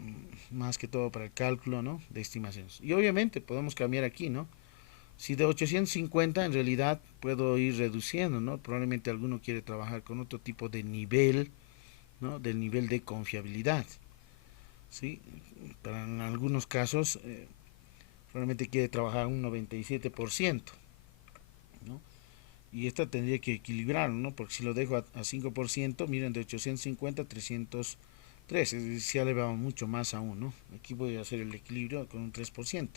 más que todo para el cálculo, ¿no? De estimaciones. Y obviamente podemos cambiar aquí, ¿no? Si de 850 en realidad puedo ir reduciendo, ¿no? Probablemente alguno quiere trabajar con otro tipo de nivel, ¿no? Del nivel de confiabilidad, ¿sí? Para en algunos casos probablemente quiere trabajar un 97%, ¿no? Y esta tendría que equilibrarlo, ¿no? Porque si lo dejo a 5%, miren, de 850 a 303, es decir, ya le va mucho más aún, ¿no? Aquí voy a hacer el equilibrio con un 3%.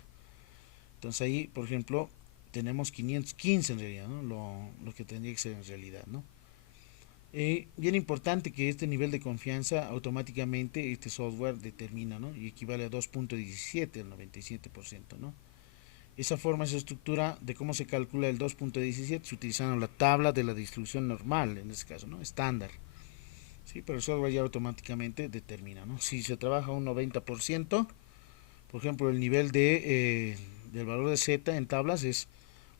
Entonces ahí, por ejemplo, tenemos 515 en realidad, ¿no? Lo que tendría que ser en realidad, ¿no? Bien importante que este nivel de confianza automáticamente este software determina, ¿no? Y equivale a 2.17 al 97%, ¿no? Esa forma, esa estructura de cómo se calcula el 2.17 se utilizando la tabla de la distribución normal, en este caso, ¿no? Estándar. ¿Sí? Pero el software ya automáticamente determina, ¿no? Si se trabaja un 90%, por ejemplo, el nivel del valor de Z en tablas es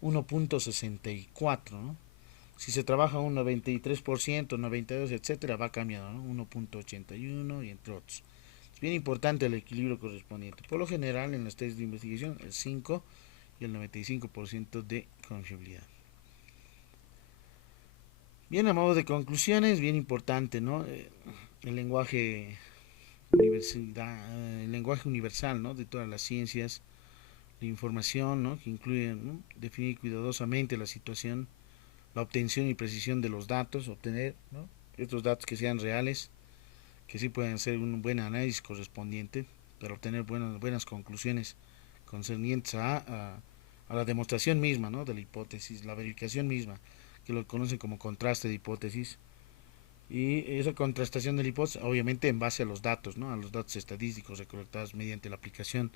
1.64, ¿no? Si se trabaja un 93%, 92%, etcétera, va cambiando, ¿no? 1.81 y entre otros. Es bien importante el equilibrio correspondiente. Por lo general, en las tesis de investigación, el 5 y el 95% de confiabilidad. Bien, a modo de conclusiones, bien importante, ¿no? El lenguaje el lenguaje universal, ¿no? De todas las ciencias, la información, ¿no? Que incluye, ¿no? Definir cuidadosamente la situación, la obtención y precisión de los datos, obtener, ¿no? Estos datos que sean reales, que sí pueden ser un buen análisis correspondiente para obtener buenas conclusiones concernientes a la demostración misma, ¿no? De la hipótesis, la verificación misma, que lo conocen como contraste de hipótesis. Y esa contrastación de la hipótesis, obviamente en base a los datos, ¿no? A los datos estadísticos recolectados mediante la aplicación,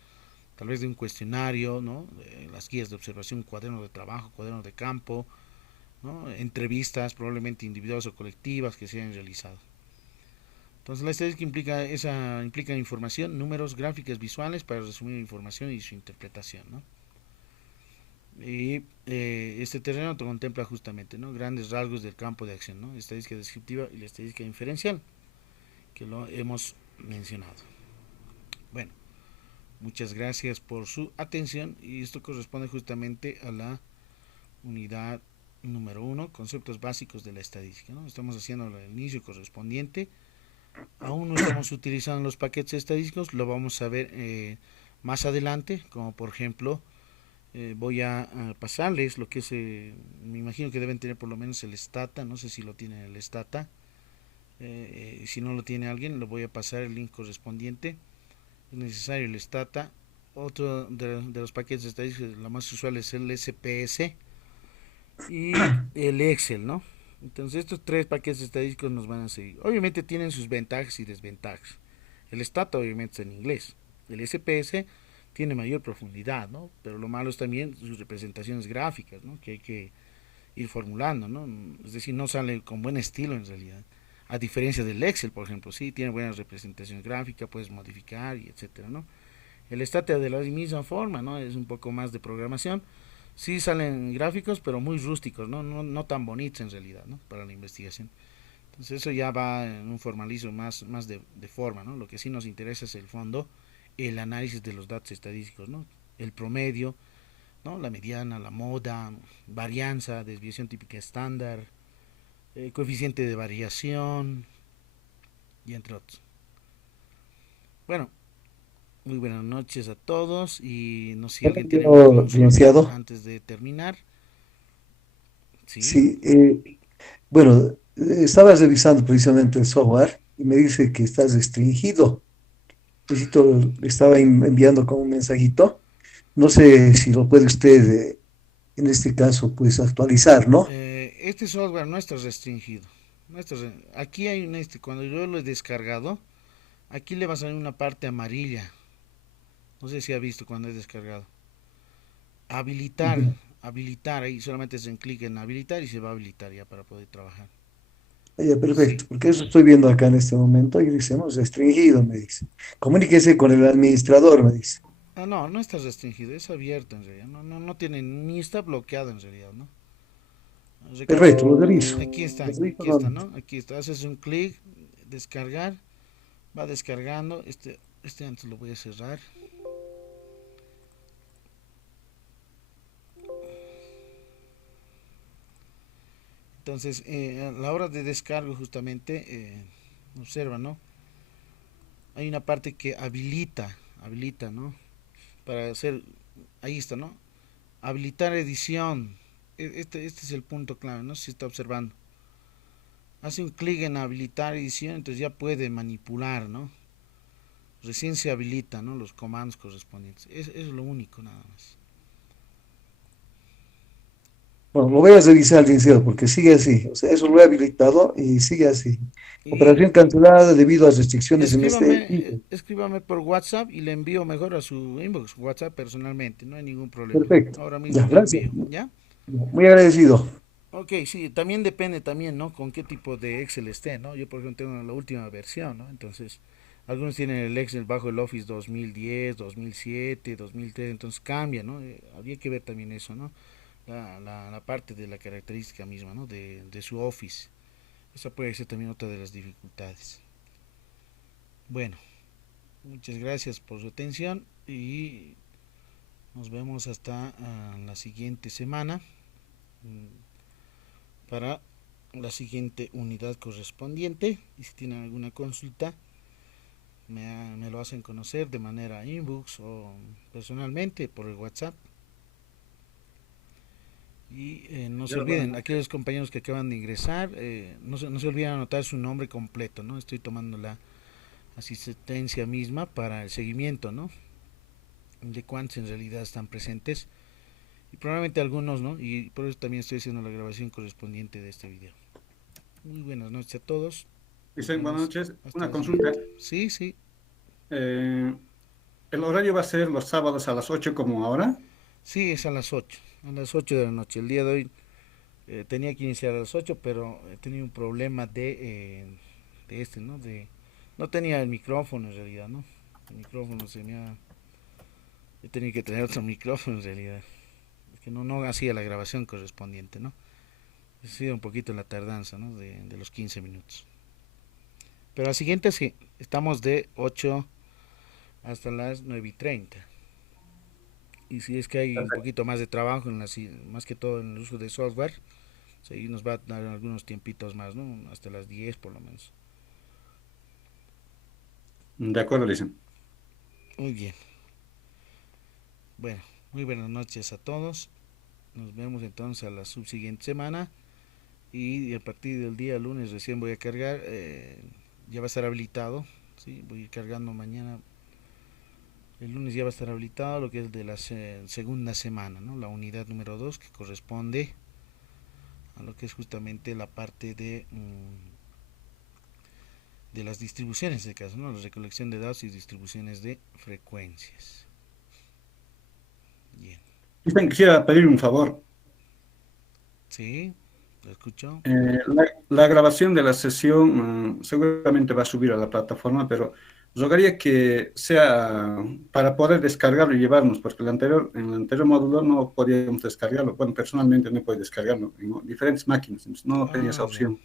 tal vez de un cuestionario, ¿no? Las guías de observación, cuaderno de trabajo, cuaderno de campo, ¿no? Entrevistas, probablemente individuales o colectivas que se hayan realizado. Entonces la estadística implica información, números, gráficas visuales para resumir la información y su interpretación, ¿no? Y este terreno contempla justamente, ¿no? Grandes rasgos del campo de acción, ¿no? Estadística descriptiva y la estadística inferencial, que lo hemos mencionado. Bueno, muchas gracias por su atención y esto corresponde justamente a la unidad número 1, conceptos básicos de la estadística, ¿no? Estamos haciendo el inicio correspondiente. Aún no estamos utilizando los paquetes estadísticos, lo vamos a ver más adelante, como por ejemplo voy a pasarles lo que es, me imagino que deben tener por lo menos el Stata, no sé si lo tienen el Stata, si no lo tiene alguien, lo voy a pasar el link correspondiente, es necesario el Stata. Otro de los paquetes estadísticos, lo más usual es el SPS y el Excel, ¿no? Entonces estos tres paquetes estadísticos nos van a seguir. Obviamente tienen sus ventajas y desventajas. El Stata obviamente es en inglés. El SPS tiene mayor profundidad, ¿no? Pero lo malo es también sus representaciones gráficas, ¿no? Que hay que ir formulando, ¿no? Es decir, no sale con buen estilo en realidad. A diferencia del Excel, por ejemplo, sí, tiene buenas representaciones gráficas, puedes modificar y etcétera, ¿no? El Stata de la misma forma, ¿no? Es un poco más de programación. Sí salen gráficos, pero muy rústicos, ¿no? No tan bonitos en realidad, ¿no? Para la investigación. Entonces eso ya va en un formalismo más de forma, ¿no? Lo que sí nos interesa es el fondo, el análisis de los datos estadísticos, ¿no? El promedio, ¿no? La mediana, la moda, varianza, desviación típica estándar, coeficiente de variación y entre otros. Bueno, muy buenas noches a todos y no sé si alguien tiene alguna consulta Licenciado. antes de terminar. Sí. Sí, bueno, estaba revisando precisamente el software y me dice que está restringido. Necesito, le estaba enviando como un mensajito. No sé si lo puede usted, en este caso, pues actualizar, ¿no? Este software no está restringido. Aquí hay cuando yo lo he descargado, aquí le va a salir una parte amarilla. No sé si ha visto cuando he descargado. Habilitar, Ujú. habilitar, ahí solamente es en clic en habilitar y se va a habilitar ya para poder trabajar. Ya, Sí. perfecto, porque eso estoy viendo acá en este momento y dice, hemos restringido, me dice. Comuníquese con el administrador, me dice. Ah, no, no está restringido, es abierto en realidad. No tiene, ni está bloqueado en realidad, ¿no? Perfecto, lo reviso. Lo reviso, Aquí no. está, ¿no? Aquí está, haces un clic, descargar, va descargando. Este antes lo voy a cerrar. Entonces, a la hora de descargo justamente, observa, ¿no? Hay una parte que habilita, ¿no? Para hacer, ahí está, ¿no? Habilitar edición. Este es el punto clave, ¿no? Si está observando. Hace un clic en habilitar edición, entonces ya puede manipular, ¿no? Recién se habilita, ¿no? Los comandos correspondientes. Es lo único, nada más. Bueno, lo voy a revisar, licenciado, porque sigue así. O sea, eso lo he habilitado y sigue así. Y Operación cancelada debido a restricciones en este equipo. escríbame por WhatsApp y le envío mejor a su inbox, WhatsApp personalmente, no hay ningún problema. Perfecto. Ahora mismo Ya, le gracias. envío, ¿ya? Muy agradecido. Ok, sí, también depende también, ¿no? Con qué tipo de Excel esté, ¿no? Yo, por ejemplo, tengo la última versión, ¿no? Entonces, algunos tienen el Excel bajo el Office 2010, 2007, 2003, entonces cambia, ¿no? Habría que ver también eso, ¿no? La parte de la característica misma, ¿no? De su Office. Esa puede ser también otra de las dificultades. Bueno, muchas gracias por su atención y nos vemos hasta la siguiente semana para la siguiente unidad correspondiente. Y si tienen alguna consulta, me lo hacen conocer de manera inbox o personalmente por el WhatsApp. Y no se Ya, olviden, bueno, aquellos compañeros que acaban de ingresar, no se olviden anotar su nombre completo, ¿no? Estoy tomando la asistencia misma para el seguimiento, ¿no? De cuántos en realidad están presentes y probablemente algunos, ¿no? Y por eso también estoy haciendo la grabación correspondiente de este video. Muy buenas noches a todos. Nos dicen buenas vemos noches. hasta Una la consulta. siguiente. Sí, sí. Eh, ¿El horario va a ser los sábados a las 8 como ahora? Sí, es a las 8 de la noche. El día de hoy tenía que iniciar a las 8 pero he tenido un problema de este, ¿no? No tenía el micrófono en realidad, ¿no? El micrófono se me ha... He tenido que tener otro micrófono en realidad. Es que no hacía la grabación correspondiente, ¿no? Ha sido un poquito la tardanza, ¿no? De los 15 minutos. Pero la siguiente sí, estamos de 8 hasta las 9:30. Y si es que hay un Perfecto. poquito más de trabajo, más que todo en el uso de software, sí, nos va a dar algunos tiempitos más, ¿no? Hasta las 10 por lo menos. De acuerdo, dicen. Muy bien. Bueno, muy buenas noches a todos. Nos vemos entonces a la subsiguiente semana. Y a partir del día lunes recién voy a cargar. Ya va a estar habilitado. ¿Sí? Voy a ir cargando mañana. El lunes ya va a estar habilitado lo que es de la segunda semana, ¿no? La unidad número 2 que corresponde a lo que es justamente la parte de las distribuciones de caso, ¿no? La recolección de datos y distribuciones de frecuencias. Bien. Dicen, quisiera pedir un favor. ¿Sí? ¿Lo escucho? La grabación de la sesión seguramente va a subir a la plataforma, pero rogaría que sea para poder descargarlo y llevarnos, porque en el anterior módulo no podíamos descargarlo. Bueno, personalmente no puedo descargarlo en diferentes máquinas, entonces no tenía esa Ah, ya. opción.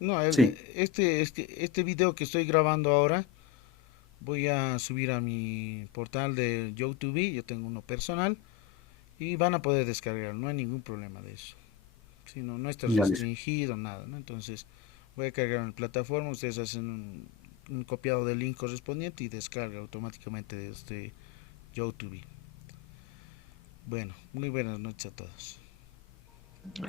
No, Sí, este video que estoy grabando ahora voy a subir a mi portal de YouTube. Yo tengo uno personal y van a poder descargar, no hay ningún problema de eso. Si no, no está ya dice. restringido, nada, ¿no? Entonces voy a cargar en la plataforma, ustedes hacen un copiado del link correspondiente y descarga automáticamente desde YouTube. Bueno, muy buenas noches a todos.